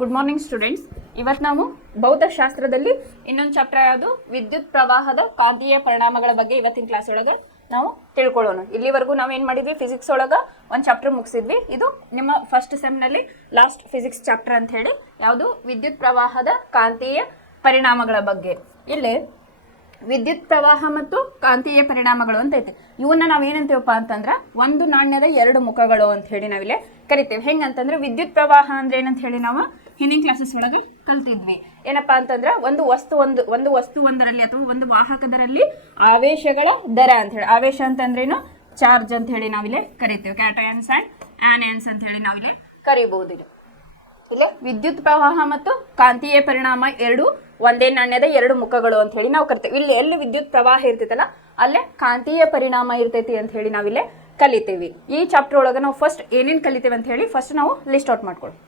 Good morning students. ಇವತ್ತು ನಾವು ಭೌತಶಾಸ್ತ್ರದಲ್ಲಿ ಇನ್ನೊಂದು ಚಾಪ್ಟರ್ ಯಾವುದು ವಿದ್ಯುತ್ ಪ್ರವಾಹದ ಕಾಂತೀಯ ಪರಿಣಾಮಗಳ ಬಗ್ಗೆ ಇವತ್ತಿನ ಕ್ಲಾಸ್ ಒಳಗೆ ನಾವು ತಿಳ್ಕೊಳ್ಳೋಣ. ಇಲ್ಲಿವರೆಗೂ ನಾವು ಏನು ಮಾಡಿದ್ವಿ, ಫಿಸಿಕ್ಸ್ ಒಳಗೆ ಒಂದು ಚಾಪ್ಟರ್ ಮುಗಿಸಿದ್ವಿ. ಇದು ನಿಮ್ಮ ಫಸ್ಟ್ ಸೆಮ್ನಲ್ಲಿ ಲಾಸ್ಟ್ ಫಿಸಿಕ್ಸ್ ಚಾಪ್ಟರ್ ಅಂತ ಹೇಳಿ ಯಾವುದು ವಿದ್ಯುತ್ ಪ್ರವಾಹದ ಕಾಂತೀಯ ಪರಿಣಾಮಗಳ ಬಗ್ಗೆ. ಇಲ್ಲಿ ವಿದ್ಯುತ್ ಪ್ರವಾಹ ಮತ್ತು ಕಾಂತೀಯ ಪರಿಣಾಮಗಳು ಅಂತ ಐತೆ. ಇವನ್ನ ನಾವೇನಂತೀವಪ್ಪ ಅಂತಂದ್ರೆ ಒಂದು ನಾಣ್ಯದ ಎರಡು ಮುಖಗಳು ಅಂತ ಹೇಳಿ ನಾವಿಲ್ಲಿ ಕರಿತೇವೆ. ಹೆಂಗಂತಂದ್ರೆ ವಿದ್ಯುತ್ ಪ್ರವಾಹ ಅಂದ್ರೆ ಏನಂತ ಹೇಳಿ ನಾವು ಹಿಂದಿನ ಕ್ಲಾಸಸ್ ಒಳಗೆ ಕಲ್ತಿದ್ವಿ. ಏನಪ್ಪಾ ಅಂತಂದ್ರೆ ಒಂದು ವಸ್ತು ಒಂದರಲ್ಲಿ ಅಥವಾ ಒಂದು ವಾಹಕದರಲ್ಲಿ ಆವೇಶಗಳ ದರ ಅಂತ ಹೇಳಿ, ಆವೇಶ ಅಂತಂದ್ರೇನು ಚಾರ್ಜ್ ಅಂತ ಹೇಳಿ ನಾವಿಲ್ಲಿ ಕರಿತೇವೆ. ಕ್ಯಾಟಯನ್ಸ್ ಅಂಡ್ ಆನಿಯನ್ಸ್ ಅಂತ ಹೇಳಿ ನಾವಿಲ್ಲಿ ಕರಿಬಹುದು. ಇಲ್ಲಿ ವಿದ್ಯುತ್ ಪ್ರವಾಹ ಮತ್ತು ಕಾಂತೀಯ ಪರಿಣಾಮ ಎರಡು ಒಂದೇ ನಾಣ್ಯದ ಎರಡು ಮುಖಗಳು ಅಂತ ಹೇಳಿ ನಾವು ಕರಿತೇವೆ. ಇಲ್ಲಿ ಎಲ್ಲಿ ವಿದ್ಯುತ್ ಪ್ರವಾಹ ಇರ್ತೈತಲ್ಲ ಅಲ್ಲೇ ಕಾಂತೀಯ ಪರಿಣಾಮ ಇರ್ತೈತಿ ಅಂತ ಹೇಳಿ ನಾವಿಲ್ಲೇ ಕಲಿತೇವೆ. ಈ ಚಾಪ್ಟರ್ ಒಳಗೆ ನಾವು ಫಸ್ಟ್ ಏನೇನು ಕಲಿತೇವೆ ಅಂತ ಹೇಳಿ ಫಸ್ಟ್ ನಾವು ಲಿಸ್ಟ್ ಔಟ್ ಮಾಡ್ಕೊಳ್ಳಿ.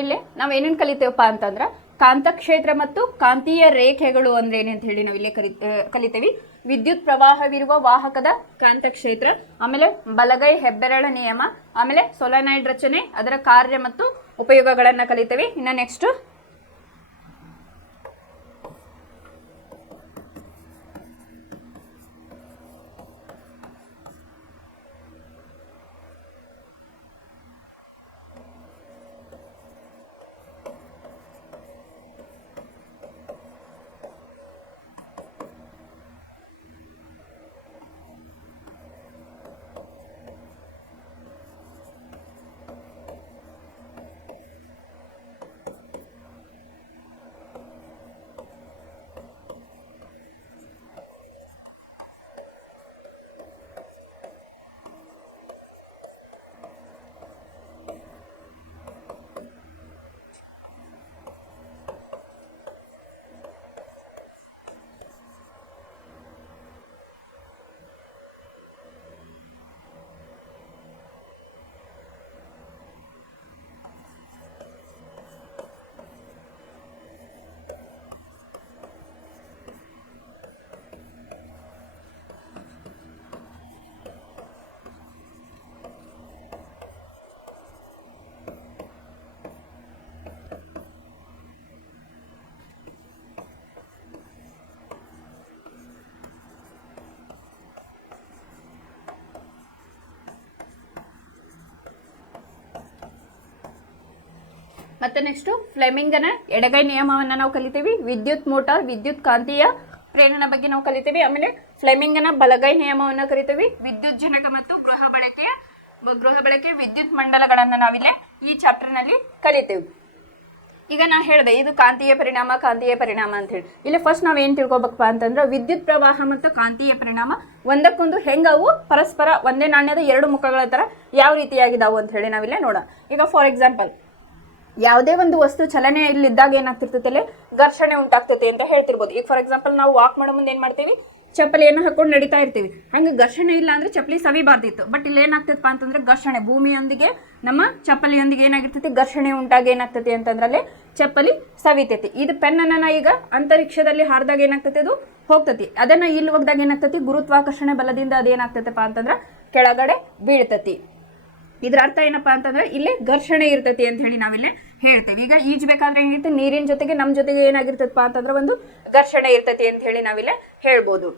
ಇಲ್ಲಿ ನಾವು ಏನೇನು ಕಲಿತೇವಪ್ಪ ಅಂತಂದ್ರೆ ಕಾಂತಕ್ಷೇತ್ರ ಮತ್ತು ಕಾಂತೀಯ ರೇಖೆಗಳು ಅಂದ್ರೆ ಏನಂತ ಹೇಳಿ ನಾವು ಇಲ್ಲಿ ಕಲಿತೇವೆ. ವಿದ್ಯುತ್ ಪ್ರವಾಹವಿರುವ ವಾಹಕದ ಕಾಂತಕ್ಷೇತ್ರ, ಆಮೇಲೆ ಬಲಗೈ ಹೆಬ್ಬೆರಳ ನಿಯಮ, ಆಮೇಲೆ ಸೊಲೆನಾಯ್ಡ್ ರಚನೆ, ಅದರ ಕಾರ್ಯ ಮತ್ತು ಉಪಯೋಗಗಳನ್ನ ಕಲಿತೇವೆ. ಇನ್ನು ನೆಕ್ಸ್ಟ್ ಮತ್ತೆ ನೆಕ್ಸ್ಟ್ ಫ್ಲೆಮಿಂಗನ ಎಡಗೈ ನಿಯಮವನ್ನ ನಾವು ಕಲಿತೇವೆ. ವಿದ್ಯುತ್ ಮೋಟಾರ್, ವಿದ್ಯುತ್ ಕಾಂತೀಯ ಪ್ರೇರಣೆ ಬಗ್ಗೆ ನಾವು ಕಲಿತೇವೆ. ಆಮೇಲೆ ಫ್ಲೆಮಿಂಗನ ಬಲಗೈ ನಿಯಮವನ್ನ ಕಲಿತೇವೆ. ವಿದ್ಯುತ್ ಜನಕ ಮತ್ತು ಗೃಹ ಬಳಕೆ ವಿದ್ಯುತ್ ಮಂಡಲಗಳನ್ನ ನಾವಿಲ್ಲಿ ಈ ಚಾಪ್ಟರ್ ನಲ್ಲಿ ಕಲಿತೇವೆ. ಈಗ ನಾ ಹೇಳಿದೆ ಇದು ಕಾಂತೀಯ ಪರಿಣಾಮ ಅಂತ ಹೇಳಿ. ಇಲ್ಲಿ ಫಸ್ಟ್ ನಾವ್ ಏನ್ ತಿಳ್ಕೊಬೇಕಪ್ಪ ಅಂತಂದ್ರೆ ವಿದ್ಯುತ್ ಪ್ರವಾಹ ಮತ್ತು ಕಾಂತೀಯ ಪರಿಣಾಮ ಒಂದಕ್ಕೊಂದು ಹೆಂಗವು ಪರಸ್ಪರ ಒಂದೇ ನಾಣ್ಯದ ಎರಡು ಮುಖಗಳ ತರ ಯಾವ ರೀತಿಯಾಗಿದಾವು ಅಂತ ಹೇಳಿ ನಾವಿಲ್ಲೇ ನೋಡೋಣ. ಈಗ ಫಾರ್ ಎಕ್ಸಾಂಪಲ್ ಯಾವುದೇ ಒಂದು ವಸ್ತು ಚಲನೆಯಲ್ಲಿದ್ದಾಗ ಏನಾಗ್ತಿರ್ತೈತೆ, ಘರ್ಷಣೆ ಉಂಟಾಗ್ತೈತೆ ಅಂತ ಹೇಳ್ತಿರ್ಬೋದು. ಈಗ ಫಾರ್ ಎಕ್ಸಾಂಪಲ್ ನಾವು ವಾಕ್ ಮಾಡೋ ಮುಂದೆ ಏನ್ ಮಾಡ್ತೀವಿ, ಚಪ್ಪಲಿಯನ್ನು ಹಾಕೊಂಡು ನಡೀತಾ ಇರ್ತೀವಿ. ಹಂಗೆ ಘರ್ಷಣೆ ಇಲ್ಲ ಅಂದ್ರೆ ಚಪ್ಪಲಿ ಸವಿಬಾರ್ದಿತ್ತು. ಬಟ್ ಇಲ್ಲಿ ಏನಾಗ್ತದಪ್ಪ ಅಂತಂದ್ರೆ ಘರ್ಷಣೆ, ಭೂಮಿಯೊಂದಿಗೆ ನಮ್ಮ ಚಪ್ಪಲಿಯೊಂದಿಗೆ ಏನಾಗಿರ್ತೈತಿ, ಘರ್ಷಣೆ ಉಂಟಾಗಿ ಏನಾಗ್ತೈತಿ ಅಂತಂದ್ರೆ ಅಲ್ಲಿ ಚಪ್ಪಲಿ ಸವಿತೈತಿ. ಇದು ಪೆನ್ನನ್ನ ಈಗ ಅಂತರಿಕ್ಷದಲ್ಲಿ ಹಾರಿದಾಗ ಏನಾಗ್ತೈತಿ, ಅದು ಹೋಗ್ತತಿ. ಅದನ್ನ ಇಲ್ಲಿ ಹೋಗ್ದಾಗ ಏನಾಗ್ತತಿ, ಗುರುತ್ವಾಕರ್ಷಣೆ ಬಲದಿಂದ ಅದೇನಾಗ್ತೈತಪ್ಪ ಅಂತಂದ್ರೆ ಕೆಳಗಡೆ ಬೀಳ್ತತಿ. ಇದ್ರ ಅರ್ಥ ಏನಪ್ಪಾ ಅಂತಂದ್ರೆ ಇಲ್ಲಿ ಘರ್ಷಣೆ ಇರ್ತತಿ ಅಂತ ಹೇಳಿ ನಾವಿಲ್ಲಿ ಹೇಳ್ತೇವೆ. ಈಗ ಈಜ್ಬೇಕಾದ್ರೆ ಏನಿರುತ್ತೆ, ನೀರಿನ ಜೊತೆಗೆ ನಮ್ಮ ಜೊತೆಗೆ ಏನಾಗಿರ್ತದಪ್ಪ ಅಂತಂದ್ರೆ ಒಂದು ಘರ್ಷಣೆ ಇರ್ತತಿ ಅಂತ ಹೇಳಿ ನಾವಿಲ್ಲಿ ಹೇಳ್ಬೋದು.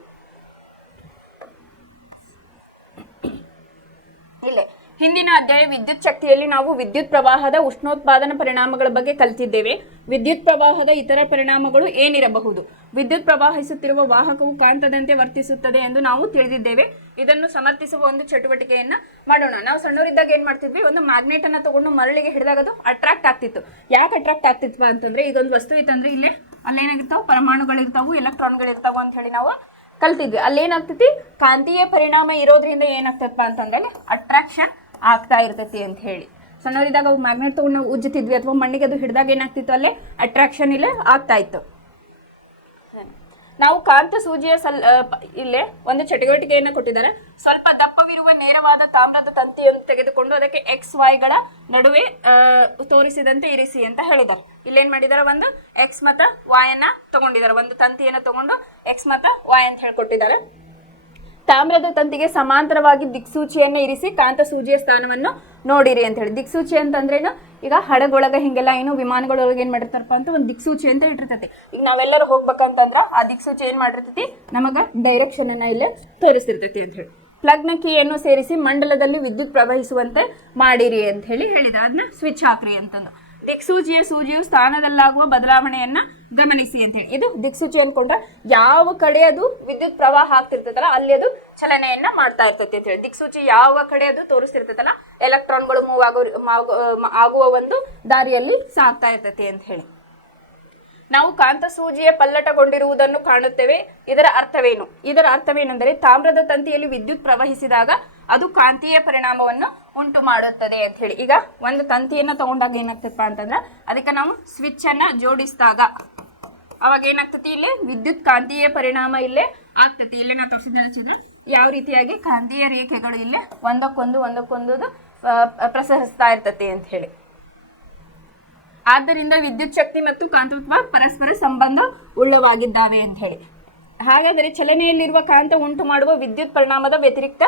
ಇಲ್ಲೇ ಹಿಂದಿನ ಅಧ್ಯಾಯ ವಿದ್ಯುತ್ ಶಕ್ತಿಯಲ್ಲಿ ನಾವು ವಿದ್ಯುತ್ ಪ್ರವಾಹದ ಉಷ್ಣೋತ್ಪಾದನಾ ಪರಿಣಾಮಗಳ ಬಗ್ಗೆ ಕಲಿತಿದ್ದೇವೆ. ವಿದ್ಯುತ್ ಪ್ರವಾಹದ ಇತರ ಪರಿಣಾಮಗಳು ಏನಿರಬಹುದು? ವಿದ್ಯುತ್ ಪ್ರವಾಹಿಸುತ್ತಿರುವ ವಾಹಕವು ಕಾಂತದಂತೆ ವರ್ತಿಸುತ್ತದೆ ಎಂದು ನಾವು ತಿಳಿದಿದ್ದೇವೆ. ಇದನ್ನು ಸಮರ್ಥಿಸುವ ಒಂದು ಚಟುವಟಿಕೆಯನ್ನ ಮಾಡೋಣ. ನಾವು ಸಣ್ಣವರಿದ್ದಾಗ ಏನ್ ಮಾಡ್ತಿದ್ವಿ, ಒಂದು ಮ್ಯಾಗ್ನೆಟ್ ಅನ್ನ ತಗೊಂಡು ಮರಳಿಗೆ ಹಿಡಿದಾಗ ಅದು ಅಟ್ರಾಕ್ಟ್ ಆಗ್ತಿತ್ತು. ಯಾಕೆ ಅಟ್ರಾಕ್ಟ್ ಆಗ್ತಿತ್ತು ಅಂತಂದ್ರೆ, ಈಗ ಒಂದು ವಸ್ತು ಇತ್ತಂದ್ರೆ ಇಲ್ಲೇ ಅಲ್ಲೇನಾಗಿರ್ತಾವ, ಪರಮಾಣುಗಳಿರ್ತಾವು, ಎಲೆಕ್ಟ್ರಾನ್ಗಳಿರ್ತಾವು ಅಂತ ಹೇಳಿ ನಾವು ಕಲ್ತಿದ್ವಿ. ಅಲ್ಲೇನಾಗ್ತೈತಿ, ಕಾಂತೀಯ ಪರಿಣಾಮ ಇರೋದ್ರಿಂದ ಏನಾಗ್ತದಪ್ಪ ಅಂತಂದ್ರೆ ಅಟ್ರಾಕ್ಷನ್ ಆಗ್ತಾ ಇರ್ತೈತಿ ಅಂತ ಹೇಳಿ. ಸಣ್ಣವರಿದ್ದಾಗ ಅವು ಮ್ಯಾಗ್ನೆಟ್ ತಗೊಂಡು ನಾವು ಉಜ್ಜುತ್ತಿದ್ವಿ ಅಥವಾ ಮಣ್ಣಿಗೆ ಅದು ಹಿಡಿದಾಗ ಏನಾಗ್ತಿತ್ತು, ಅಲ್ಲೇ ಅಟ್ರಾಕ್ಷನ್ ಇಲ್ಲೇ ಆಗ್ತಾ ಇತ್ತು. ನಾವು ಕಾಂತ ಸೂಜಿಯ ಇಲ್ಲೇ ಒಂದು ಚಟುವಟಿಕೆಯನ್ನು ಕೊಟ್ಟಿದ್ದಾರೆ. ಸ್ವಲ್ಪ ದಪ್ಪವಿರುವ ನೇರವಾದ ತಾಮ್ರದ ತಂತಿಯನ್ನು ತೆಗೆದುಕೊಂಡು ಅದಕ್ಕೆ XYಗಳ ನಡುವೆ ತೋರಿಸಿದಂತೆ ಇರಿಸಿ ಅಂತ ಹೇಳಿದ್ದಾರೆ. ಇಲ್ಲೇನ್ ಮಾಡಿದಾರೆ, ಒಂದು X ಮತ್ತು Y ಅನ್ನ ತಗೊಂಡಿದ್ದಾರೆ. ಒಂದು ತಂತಿಯನ್ನು ತಗೊಂಡು X ಮತ್ತು Y ಅಂತ ಹೇಳ್ಕೊಟ್ಟಿದ್ದಾರೆ. ತಾಮ್ರದ ತಂತಿಗೆ ಸಮಾಂತರವಾಗಿ ದಿಕ್ಸೂಚಿಯನ್ನು ಇರಿಸಿ ಕಾಂತ ಸೂಜಿಯ ಸ್ಥಾನವನ್ನು ನೋಡಿರಿ ಅಂತ ಹೇಳಿ. ದಿಕ್ಸೂಚಿ ಅಂತಂದ್ರೇನು, ಈಗ ಹಡಗೊಳಗ ಹಿಂಗೆಲ್ಲ ಏನು ವಿಮಾನಗಳೊಳಗೆ ಏನ್ ಮಾಡಿರ್ತಾರಪ್ಪ ಅಂತ ಒಂದು ದಿಕ್ಸೂಚಿ ಅಂತ ಇಟ್ಟಿರ್ತೈತಿ. ಈಗ ನಾವೆಲ್ಲರೂ ಹೋಗ್ಬೇಕಂತಂದ್ರ ಆ ದಿಕ್ಸೂಚಿ ಏನ್ ಮಾಡಿರ್ತೈತಿ, ನಮಗ ಡೈರೆಕ್ಷನ್ ಅನ್ನ ಇಲ್ಲೇ ತೋರಿಸ್ತಿರ್ತೈತಿ ಅಂತ ಹೇಳಿ. ಪ್ಲಗ್ನ ಕೀಯನ್ನು ಸೇರಿಸಿ ಮಂಡಲದಲ್ಲಿ ವಿದ್ಯುತ್ ಪ್ರವಹಿಸುವಂತೆ ಮಾಡಿರಿ ಅಂತ ಹೇಳಿ ಹೇಳಿದ. ಅದನ್ನ ಸ್ವಿಚ್ ಹಾಕ್ರಿ ಅಂತಂದು. ಸೂಜಿಯು ಸ್ಥಾನದಲ್ಲಾಗುವ ಬದಲಾವಣೆಯನ್ನ ಗಮನಿಸಿ ಅಂತ ಹೇಳಿ. ಇದು ದಿಕ್ಸೂಚಿ ಅನ್ಕೊಂಡ್ರೆ ಯಾವ ಕಡೆ ಅದು ವಿದ್ಯುತ್ ಪ್ರವಾಹ ಆಗ್ತಿರ್ತೈತಲ್ಲ ಅಲ್ಲಿ ಅದು ಚಲನೆಯನ್ನ ಮಾಡ್ತಾ ಇರ್ತೈತಿ ಅಂತ ಹೇಳಿ. ದಿಕ್ಸೂಚಿ ಯಾವ ಕಡೆ ಅದು ತೋರಿಸ್ತಿರ್ತೈತಲ್ಲ ಎಲೆಕ್ಟ್ರಾನ್ಗಳು ಮೂವ್ ಆಗುವ ಒಂದು ದಾರಿಯಲ್ಲಿ ಸಾಗ್ತಾ ಇರ್ತೈತಿ ಅಂತ ಹೇಳಿ. ನಾವು ಕಾಂತ ಸೂಜಿಯ ಪಲ್ಲಟಗೊಂಡಿರುವುದನ್ನು ಕಾಣುತ್ತೇವೆ. ಇದರ ಅರ್ಥವೇನೆಂದರೆ ತಾಮ್ರದ ತಂತಿಯಲ್ಲಿ ವಿದ್ಯುತ್ ಪ್ರವಹಿಸಿದಾಗ ಅದು ಕಾಂತೀಯ ಪರಿಣಾಮವನ್ನು ಉಂಟು ಮಾಡುತ್ತದೆ ಅಂತ ಹೇಳಿ. ಈಗ ಒಂದು ತಂತಿಯನ್ನ ತಗೊಂಡಾಗ ಏನಾಗ್ತದಪ್ಪ ಅಂತಂದ್ರೆ ಅದಕ್ಕೆ ನಾವು ಸ್ವಿಚ್ ಅನ್ನ ಜೋಡಿಸಿದಾಗ ಅವಾಗ ಏನಾಗ್ತತಿ, ಇಲ್ಲಿ ವಿದ್ಯುತ್ ಕಾಂತೀಯ ಪರಿಣಾಮ ಇಲ್ಲೇ ಆಗ್ತತಿ. ಇಲ್ಲೇ ನಾ ತೋರಿಸಿದ್ರೆ ಯಾವ ರೀತಿಯಾಗಿ ಕಾಂತೀಯ ರೇಖೆಗಳು ಇಲ್ಲೇ ಒಂದಕ್ಕೊಂದು ಪ್ರಸರಿಸ್ತಾ ಇರ್ತತಿ ಅಂತ ಹೇಳಿ. ಆದ್ದರಿಂದ ವಿದ್ಯುತ್ ಶಕ್ತಿ ಮತ್ತು ಕಾಂತತ್ವ ಪರಸ್ಪರ ಸಂಬಂಧ ಉಳ್ಳವಾಗಿದ್ದಾವೆ ಅಂತ ಹೇಳಿ. ಹಾಗಾದರೆ ಚಲನೆಯಲ್ಲಿರುವ ಕಾಂತ ಉಂಟು ಮಾಡುವ ವಿದ್ಯುತ್ ಪರಿಣಾಮದ ವ್ಯತಿರಿಕ್ತ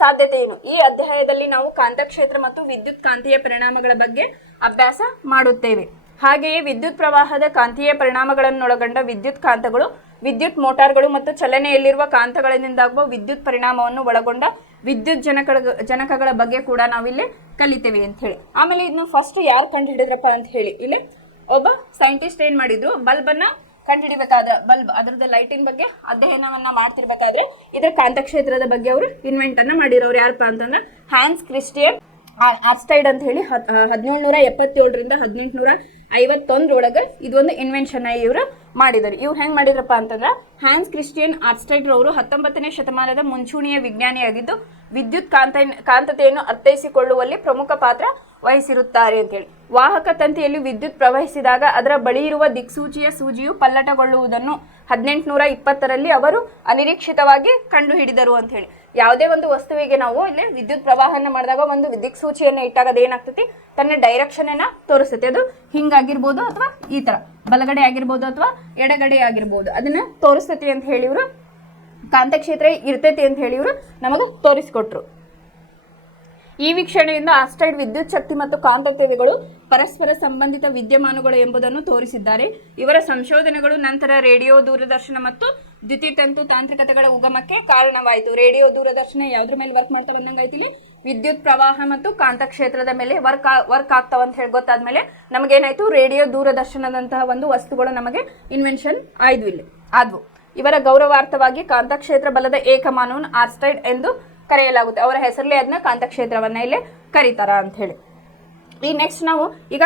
ಸಾಧ್ಯತೆ ಏನು? ಈ ಅಧ್ಯಾಯದಲ್ಲಿ ನಾವು ಕಾಂತಕ್ಷೇತ್ರ ಮತ್ತು ವಿದ್ಯುತ್ ಕಾಂತೀಯ ಪರಿಣಾಮಗಳ ಬಗ್ಗೆ ಅಭ್ಯಾಸ ಮಾಡುತ್ತೇವೆ. ಹಾಗೆಯೇ ವಿದ್ಯುತ್ ಪ್ರವಾಹದ ಕಾಂತೀಯ ಪರಿಣಾಮಗಳನ್ನೊಳಗೊಂಡ ವಿದ್ಯುತ್ ಕಾಂತಗಳು, ವಿದ್ಯುತ್ ಮೋಟಾರ್ಗಳು ಮತ್ತು ಚಲನೆಯಲ್ಲಿರುವ ಕಾಂತಗಳಿಂದಾಗುವ ವಿದ್ಯುತ್ ಪರಿಣಾಮವನ್ನು ಒಳಗೊಂಡ ವಿದ್ಯುತ್ ಜನಕಗಳ ಬಗ್ಗೆ ಕೂಡ ನಾವಿಲ್ಲಿ ಕಲಿತೇವೆ ಅಂತ ಹೇಳಿ. ಆಮೇಲೆ ಇದನ್ನು ಫಸ್ಟ್ ಯಾರು ಕಂಡು ಹಿಡಿದ್ರಪ್ಪ ಅಂತ ಹೇಳಿ, ಇಲ್ಲಿ ಒಬ್ಬ ಸೈಂಟಿಸ್ಟ್ ಏನ್ ಮಾಡಿದ್ರು, ಬಲ್ಬ್ ಅನ್ನ ಕಂಡುಹಿಡಿಬೇಕಾದ್ರೆ ಅದರದ ಲೈಟಿನ ಬಗ್ಗೆ ಅಧ್ಯಯನವನ್ನ ಮಾಡ್ತಿರ್ಬೇಕಾದ್ರೆ ಇದರ ಕಾಂತಕ್ಷೇತ್ರದ ಬಗ್ಗೆ ಅವರು ಇನ್ವೆಂಟ್ ಅನ್ನ ಮಾಡಿರೋರು. ಯಾರಪ್ಪ ಅಂತಂದ್ರೆ ಹ್ಯಾನ್ಸ್ ಕ್ರಿಸ್ಟಿಯನ್ ಆರ್ಸ್ಟೈಡ್ ಅಂತ ಹೇಳಿ 1777ರಿಂದ 1851 ಇದೊಂದು ಇನ್ವೆನ್ಷನ್ ಇವರು ಮಾಡಿದರು. ಇವ್ರು ಹೆಂಗ್ ಮಾಡಿದ್ರಪ್ಪ ಅಂತಂದ್ರೆ ಹ್ಯಾನ್ಸ್ ಕ್ರಿಸ್ಟಿಯನ್ ಆರ್ಸ್ಟೈಡ್ ರವರು 19ನೇ ಶತಮಾನದ ಮುಂಚೂಣಿಯ ವಿಜ್ಞಾನಿಯಾಗಿದ್ದು ವಿದ್ಯುತ್ ಕಾಂತತೆಯನ್ನು ಅರ್ಥೈಸಿಕೊಳ್ಳುವಲ್ಲಿ ಪ್ರಮುಖ ಪಾತ್ರ ವಹಿಸಿರುತ್ತಾರೆ ಅಂತೇಳಿ. ವಾಹಕ ತಂತಿಯಲ್ಲಿ ವಿದ್ಯುತ್ ಪ್ರವಹಿಸಿದಾಗ ಅದರ ಬಳಿ ಇರುವ ದಿಕ್ಸೂಚಿಯ ಸೂಜಿಯು ಪಲ್ಲಟಗೊಳ್ಳುವುದನ್ನು 1820ರಲ್ಲಿ ಅವರು ಅನಿರೀಕ್ಷಿತವಾಗಿ ಕಂಡು ಹಿಡಿದರು ಅಂತ ಹೇಳಿ. ಯಾವುದೇ ಒಂದು ವಸ್ತುವಿಗೆ ನಾವು ಇಲ್ಲಿ ವಿದ್ಯುತ್ ಪ್ರವಾಹನ ಮಾಡಿದಾಗ ಒಂದು ದಿಕ್ಸೂಚಿಯನ್ನು ಇಟ್ಟಾಗ ಅದೇನಾಗ್ತತಿ, ತನ್ನ ಡೈರೆಕ್ಷನ್ ಅನ್ನ ತೋರಿಸ್ತೈತಿ. ಅದು ಹಿಂಗಾಗಿರ್ಬೋದು ಅಥವಾ ಈ ತರ ಬಲಗಡೆ ಆಗಿರ್ಬೋದು ಅಥವಾ ಎಡಗಡೆ ಆಗಿರ್ಬೋದು, ಅದನ್ನ ತೋರಿಸ್ತೈತಿ ಅಂತ ಹೇಳಿ ಇವರು ಕಾಂತಕ್ಷೇತ್ರ ಇರ್ತೈತಿ ಅಂತ ಹೇಳಿ ಇವರು ನಮಗೆ ತೋರಿಸ್ಕೊಟ್ರು. ಈ ವೀಕ್ಷಣೆಯಿಂದ ಆರ್ಸ್ಟೈಡ್ ವಿದ್ಯುತ್ ಶಕ್ತಿ ಮತ್ತು ಕಾಂತತೆಗಳು ಪರಸ್ಪರ ಸಂಬಂಧಿತ ವಿದ್ಯಮಾನಗಳು ಎಂಬುದನ್ನು ತೋರಿಸಿದ್ದಾರೆ. ಇವರ ಸಂಶೋಧನೆಗಳು ನಂತರ ರೇಡಿಯೋ, ದೂರದರ್ಶನ ಮತ್ತು ದ್ಯುತಿತಂತು ತಾಂತ್ರಿಕತೆಗಳ ಉಗಮಕ್ಕೆ ಕಾರಣವಾಯಿತು. ರೇಡಿಯೋ, ದೂರದರ್ಶನ ಯಾವ್ದ್ರ ಮೇಲೆ ವರ್ಕ್ ಮಾಡ್ತವೆ ಅನ್ನಂಗೈತಿ, ವಿದ್ಯುತ್ ಪ್ರವಾಹ ಮತ್ತು ಕಾಂತಕ್ಷೇತ್ರದ ಮೇಲೆ ವರ್ಕ್ ಆಗ್ತಾವ ಅಂತ ಹೇಳಿ ಗೊತ್ತಾದ್ಮೇಲೆ ನಮಗೇನಾಯ್ತು, ರೇಡಿಯೋ, ದೂರದರ್ಶನದಂತಹ ಒಂದು ವಸ್ತುಗಳು ನಮಗೆ ಇನ್ವೆನ್ಷನ್ ಆದ್ವು. ಇವರ ಗೌರವಾರ್ಥವಾಗಿ ಕಾಂತಕ್ಷೇತ್ರ ಬಲದ ಏಕಮಾನವನ್ನು ಆರ್ಸ್ಟೈಡ್ ಎಂದು ಕರೆಯಲಾಗುತ್ತೆ. ಅವರ ಹೆಸರಲ್ಲೇ ಅದನ್ನ ಕಾಂತಕ್ಷೇತ್ರವನ್ನ ಇಲ್ಲಿ ಕರೀತಾರ ಅಂತ ಹೇಳಿ. ಈ ನೆಕ್ಸ್ಟ್ ನಾವು ಈಗ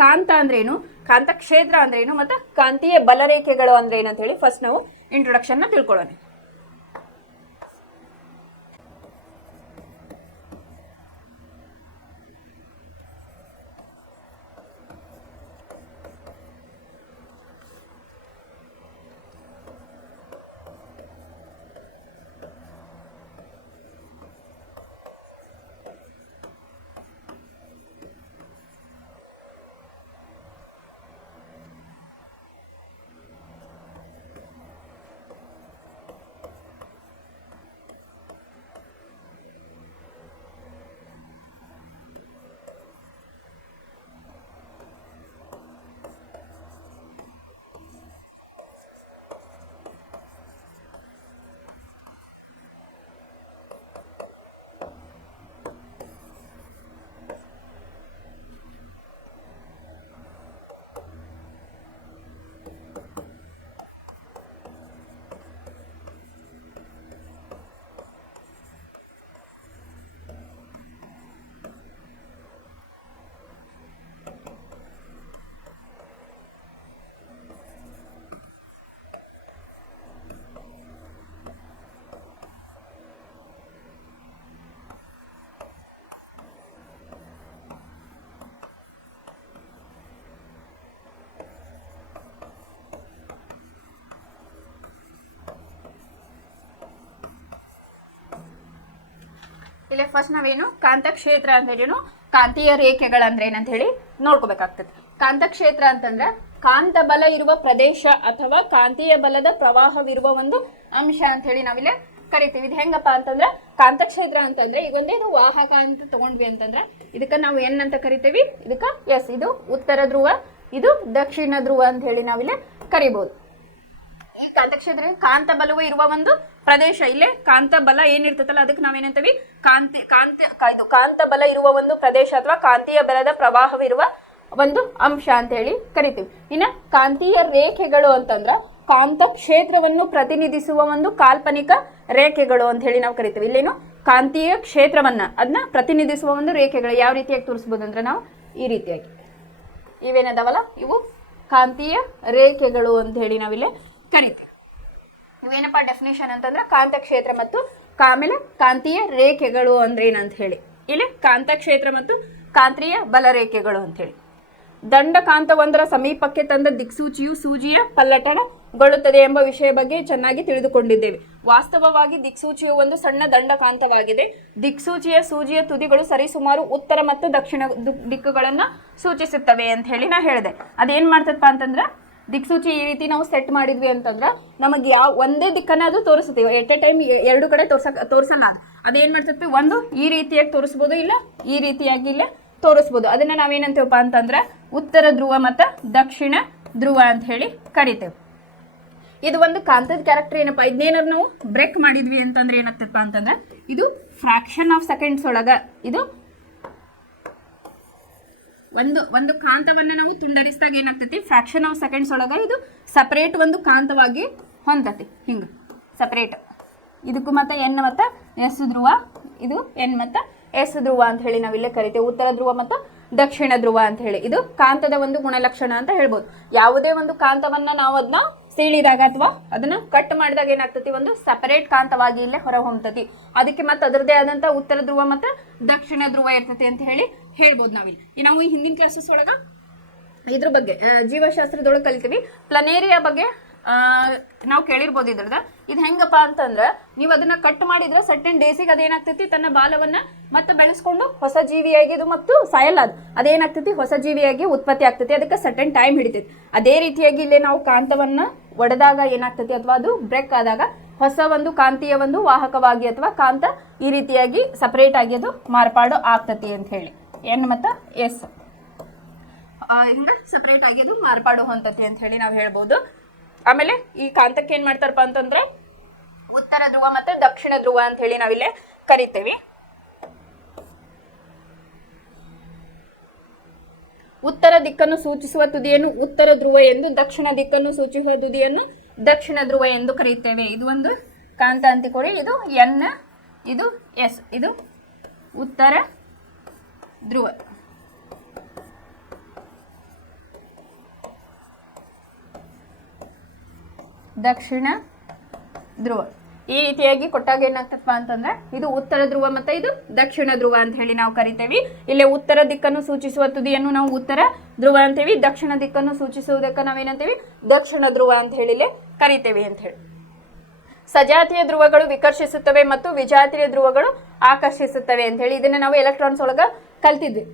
ಕಾಂತ ಅಂದ್ರೇನು, ಕಾಂತಕ್ಷೇತ್ರ ಅಂದ್ರೇನು ಮತ್ತು ಕಾಂತೀಯ ಬಲರೇಖೆಗಳು ಅಂದ್ರೆ ಏನಂತ ಹೇಳಿ ಫಸ್ಟ್ ನಾವು ಇಂಟ್ರೊಡಕ್ಷನ್ ತಿಳ್ಕೊಳ್ಳೋಣ. ಫಸ್ಟ್ ನಾವೇನು ಕಾಂತಕ್ಷೇತ್ರ ಅಂದ್ರೇನು, ಕಾಂತೀಯ ರೇಖೆಗಳಂದ್ರೆ ಏನಂತ ಹೇಳಿ ನೋಡ್ಕೋಬೇಕಾಗ್ತದೆ. ಕಾಂತಕ್ಷೇತ್ರ ಅಂತಂದ್ರೆ ಕಾಂತ ಬಲ ಇರುವ ಪ್ರದೇಶ ಅಥವಾ ಕಾಂತೀಯ ಬಲದ ಪ್ರವಾಹವಿರುವ ಒಂದು ಅಂಶ ಅಂತ ಹೇಳಿ ನಾವಿಲ್ಲಿ ಕರಿತೀವಿ. ಇದು ಹೆಂಗಪ್ಪ ಅಂತಂದ್ರೆ ಕಾಂತಕ್ಷೇತ್ರ ಅಂತಂದ್ರೆ ಈಗ ಒಂದೇನು ವಾಹಕ ಅಂತ ತಗೊಂಡ್ವಿ ಅಂತಂದ್ರೆ ಇದಕ್ಕ ನಾವು ಎನ್ ಅಂತ ಕರಿತೀವಿ, ಇದಕ್ಕ ಎಸ್, ಇದು ಉತ್ತರ ಧ್ರುವ, ಇದು ದಕ್ಷಿಣ ಧ್ರುವ ಅಂತ ಹೇಳಿ ನಾವಿಲ್ಲಿ ಕರಿಬಹುದು. ಈ ಕಾಂತಕ್ಷೇತ್ರ ಕಾಂತ ಬಲವು ಇರುವ ಒಂದು ಪ್ರದೇಶ, ಇಲ್ಲೇ ಕಾಂತ ಬಲ ಏನಿರ್ತದಲ್ಲ ಅದಕ್ಕೆ ನಾವೇನಂತೀವಿ ಕಾಂತ ಬಲ ಇರುವ ಒಂದು ಪ್ರದೇಶ ಅಥವಾ ಕಾಂತೀಯ ಬಲದ ಪ್ರವಾಹವಿರುವ ಒಂದು ಅಂಶ ಅಂತ ಹೇಳಿ ಕರಿತೀವಿ. ಇನ್ನ ಕಾಂತೀಯ ರೇಖೆಗಳು ಅಂತಂದ್ರ ಕಾಂತ ಕ್ಷೇತ್ರವನ್ನು ಪ್ರತಿನಿಧಿಸುವ ಒಂದು ಕಾಲ್ಪನಿಕ ರೇಖೆಗಳು ಅಂತ ಹೇಳಿ ನಾವು ಕರಿತೀವಿ. ಇಲ್ಲೇನು ಕಾಂತೀಯ ಕ್ಷೇತ್ರವನ್ನ ಅದನ್ನ ಪ್ರತಿನಿಧಿಸುವ ಒಂದು ರೇಖೆಗಳು ಯಾವ ರೀತಿಯಾಗಿ ತೋರಿಸಬಹುದು ಅಂದ್ರೆ ನಾವು ಈ ರೀತಿಯಾಗಿ ಇವೇನದಾವಲ್ಲ ಇವು ಕಾಂತೀಯ ರೇಖೆಗಳು ಅಂತ ಹೇಳಿ ನಾವಿಲ್ಲಿ ಕರಿತೀವಿ. ಇವೇನಪ್ಪ ಡೆಫಿನೇಷನ್ ಅಂತಂದ್ರೆ ಕಾಂತಕ್ಷೇತ್ರ ಮತ್ತು ಆಮೇಲೆ ಕಾಂತೀಯ ರೇಖೆಗಳು ಅಂದ್ರೆ ಏನಂತ ಹೇಳಿ ಇಲ್ಲಿ ಕಾಂತಕ್ಷೇತ್ರ ಮತ್ತು ಕಾಂತೀಯ ಬಲರೇಖೆಗಳು ಅಂತ ಹೇಳಿ. ದಂಡಕಾಂತವೊಂದರ ಸಮೀಪಕ್ಕೆ ತಂದ ದಿಕ್ಸೂಚಿಯು ಸೂಜಿಯ ಪಲ್ಲಟನಗೊಳ್ಳುತ್ತದೆ ಎಂಬ ವಿಷಯ ಬಗ್ಗೆ ಚೆನ್ನಾಗಿ ತಿಳಿದುಕೊಂಡಿದ್ದೇವೆ. ವಾಸ್ತವವಾಗಿ ದಿಕ್ಸೂಚಿಯು ಒಂದು ಸಣ್ಣ ದಂಡಕಾಂತವಾಗಿದೆ. ದಿಕ್ಸೂಚಿಯ ಸೂಜಿಯ ತುದಿಗಳು ಸರಿಸುಮಾರು ಉತ್ತರ ಮತ್ತು ದಕ್ಷಿಣ ದಿಕ್ಕುಗಳನ್ನ ಸೂಚಿಸುತ್ತವೆ ಅಂತ ಹೇಳಿ ನಾ ಹೇಳಿದೆ. ಅದೇನ್ ಮಾಡ್ತದಪ್ಪ ಅಂತಂದ್ರೆ ದಿಕ್ಸೂಚಿ ಈ ರೀತಿ ನಾವು ಸೆಟ್ ಮಾಡಿದ್ವಿ ಅಂತಂದ್ರೆ ನಮಗೆ ಯಾವ ಒಂದೇ ದಿಕ್ಕನ್ನ ಅದು ತೋರಿಸ್ತೀವಿ. ಎಟ್ ಎ ಟೈಮ್ ಎರಡು ಕಡೆ ತೋರಿಸಲ್ಲ. ಅದೇನ್ ಮಾಡ್ತೈತಿ, ಒಂದು ಈ ರೀತಿಯಾಗಿ ತೋರಿಸ್ಬೋದು, ಇಲ್ಲ ಈ ರೀತಿಯಾಗಿ ಇಲ್ಲೇ ತೋರಿಸ್ಬೋದು. ಅದನ್ನ ನಾವೇನಂತೀವಪ್ಪ ಅಂತಂದ್ರೆ ಉತ್ತರ ಧ್ರುವ ಮತ್ತು ದಕ್ಷಿಣ ಧ್ರುವ ಅಂತ ಹೇಳಿ ಕರಿತೇವೆ. ಇದು ಒಂದು ಕಾಂತದ ಕ್ಯಾರೆಕ್ಟರ್ ಏನಪ್ಪ, ಇದನ್ನೇನಾದ್ರು ನಾವು ಬ್ರೇಕ್ ಮಾಡಿದ್ವಿ ಅಂತಂದ್ರೆ ಏನಾಗ್ತದಪ್ಪ ಅಂತಂದ್ರೆ ಇದು ಫ್ರಾಕ್ಷನ್ ಆಫ್ ಸೆಕೆಂಡ್ಸ್ ಒಳಗ ಇದು ಒಂದು ಕಾಂತವನ್ನ ನಾವು ತುಂಡರಿಸಿದಾಗ ಏನಾಗ್ತೈತಿ, ಫ್ರಾಕ್ಷನ್ ಆಫ್ ಸೆಕೆಂಡ್ಸ್ ಒಳಗ ಇದು ಸಪರೇಟ್ ಒಂದು ಕಾಂತವಾಗಿ ಹೊಂದತಿ. ಹಿಂಗ ಸಪರೇಟ್ ಇದಕ್ಕೂ ಮತ್ತೆ ಎನ್ ಮತ್ತು ಎಸ್ ಧ್ರುವ, ಇದು ಎನ್ ಮತ್ತು ಎಸ್ ಧ್ರುವ ಅಂತ ಹೇಳಿ ನಾವಿಲ್ಲೇ ಕರಿತೇವೆ. ಉತ್ತರ ಧ್ರುವ ಮತ್ತು ದಕ್ಷಿಣ ಧ್ರುವ ಅಂತ ಹೇಳಿ ಇದು ಕಾಂತದ ಒಂದು ಗುಣಲಕ್ಷಣ ಅಂತ ಹೇಳ್ಬೋದು. ಯಾವುದೇ ಒಂದು ಕಾಂತವನ್ನ ನಾವು ಅದನ್ನ ಸೀಳಿದಾಗ ಅಥವಾ ಅದನ್ನ ಕಟ್ ಮಾಡಿದಾಗ ಏನಾಗ್ತತಿ, ಒಂದು ಸಪರೇಟ್ ಕಾಂತವಾಗಿ ಇಲ್ಲೇ ಹೊರ ಹೊಮ್ತತಿ. ಅದಕ್ಕೆ ಮತ್ತೆ ಅದರದೇ ಆದಂತ ಉತ್ತರ ಧ್ರುವ ಮತ್ತು ದಕ್ಷಿಣ ಧ್ರುವ ಇರ್ತತಿ ಅಂತ ಹೇಳಿ ಹೇಳ್ಬೋದು ನಾವಿಲ್ಲಿ. ನಾವು ಈ ಹಿಂದಿನ ಕ್ಲಾಸಸ್ ಒಳಗ ಇದ್ರ ಬಗ್ಗೆ ಜೀವಶಾಸ್ತ್ರದೊಳಗೆ ಕಲಿತೀವಿ. ಪ್ಲನೇರಿಯಾ ಬಗ್ಗೆ ನಾವು ಕೇಳಿರ್ಬೋದು. ಇದ್ರದ ಇದು ಹೆಂಗಪ್ಪ ಅಂತಂದ್ರೆ ನೀವು ಅದನ್ನ ಕಟ್ ಮಾಡಿದ್ರೆ ಸರ್ಟನ್ ಡೇಸಿಗೆ ಅದೇನಾಗ್ತೈತಿ, ತನ್ನ ಬಾಲವನ್ನ ಮತ್ತೆ ಬೆಳೆಸ್ಕೊಂಡು ಹೊಸ ಜೀವಿಯಾಗಿ ಇದು ಮತ್ತು ಸಾಯಲ್ಲ, ಅದೇನಾಗ್ತೈತಿ ಹೊಸ ಜೀವಿಯಾಗಿ ಉತ್ಪತ್ತಿ ಆಗ್ತೈತಿ. ಅದಕ್ಕೆ ಸರ್ಟನ್ ಟೈಮ್ ಹಿಡಿತೈತಿ. ಅದೇ ರೀತಿಯಾಗಿ ಇಲ್ಲೇ ನಾವು ಕಾಂತವನ್ನ ಒಡೆದಾಗ ಏನಾಗ್ತೈತಿ ಅಥವಾ ಅದು ಬ್ರೇಕ್ ಆದಾಗ ಹೊಸ ಒಂದು ಕಾಂತೀಯ ಒಂದು ವಾಹಕವಾಗಿ ಅಥವಾ ಕಾಂತ ಈ ರೀತಿಯಾಗಿ ಸಪರೇಟ್ ಆಗಿ ಅದು ಮಾರ್ಪಾಡು ಆಗ್ತತಿ ಅಂತ ಹೇಳಿ ಎನ್ ಮತ್ತು ಎಸ್ ಹಿಂಗ ಸಪರೇಟ್ ಆಗಿ ಅದು ಮಾರ್ಪಾಡು ಹೊಂದತಿ ಅಂತ ಹೇಳಿ ನಾವು ಹೇಳ್ಬೋದು. ಆಮೇಲೆ ಈ ಕಾಂತಕ್ಕೆ ಏನ್ ಮಾಡ್ತಾರಪ್ಪ ಅಂತಂದ್ರೆ ಉತ್ತರ ಧ್ರುವ ಮತ್ತೆ ದಕ್ಷಿಣ ಧ್ರುವ ಅಂತ ಹೇಳಿ ನಾವಿಲ್ಲೇ ಕರಿತೇವೆ. ಉತ್ತರ ದಿಕ್ಕನ್ನು ಸೂಚಿಸುವ ತುದಿಯನ್ನು ಉತ್ತರ ಧ್ರುವ ಎಂದು, ದಕ್ಷಿಣ ದಿಕ್ಕನ್ನು ಸೂಚಿಸುವ ತುದಿಯನ್ನು ದಕ್ಷಿಣ ಧ್ರುವ ಎಂದು ಕರೆಯುತ್ತೇವೆ. ಇದು ಒಂದು ಕಾಂತ ಅಂತಿಕೊಳ್ಳಿ. ಇದು ಎನ್, ಇದು ಎಸ್, ಇದು ಉತ್ತರ ಧ್ರುವ. ದಕ್ಷಿಣ ಧ್ರುವ ಈ ರೀತಿಯಾಗಿ ಕೊಟ್ಟಾಗ ಏನಾಗ್ತಪ್ಪ ಅಂತಂದ್ರೆ ಇದು ಉತ್ತರ ಧ್ರುವ ಮತ್ತೆ ಇದು ದಕ್ಷಿಣ ಧ್ರುವ ಅಂತ ಹೇಳಿ ನಾವು ಕರಿತೇವೆ. ಇಲ್ಲಿ ಉತ್ತರ ದಿಕ್ಕನ್ನು ಸೂಚಿಸುವ ತುದಿಯನ್ನು ನಾವು ಉತ್ತರ ಧ್ರುವ ಅಂತೀವಿ. ದಕ್ಷಿಣ ದಿಕ್ಕನ್ನು ಸೂಚಿಸುವುದಕ್ಕೆ ನಾವೇನಂತೀವಿ, ದಕ್ಷಿಣ ಧ್ರುವ ಅಂತ ಹೇಳಿ ಕರಿತೇವೆ ಅಂತ ಹೇಳಿ. ಸಜಾತಿಯ ಧ್ರುವಗಳು ವಿಕರ್ಷಿಸುತ್ತವೆ ಮತ್ತು ವಿಜಾತಿಯ ಧ್ರುವಗಳು ಆಕರ್ಷಿಸುತ್ತವೆ ಅಂತ ಹೇಳಿ ಇದನ್ನ ನಾವು ಎಲೆಕ್ಟ್ರಾನ್ಸ್ ಒಳಗ ಕಲ್ತಿದ್ವಿ.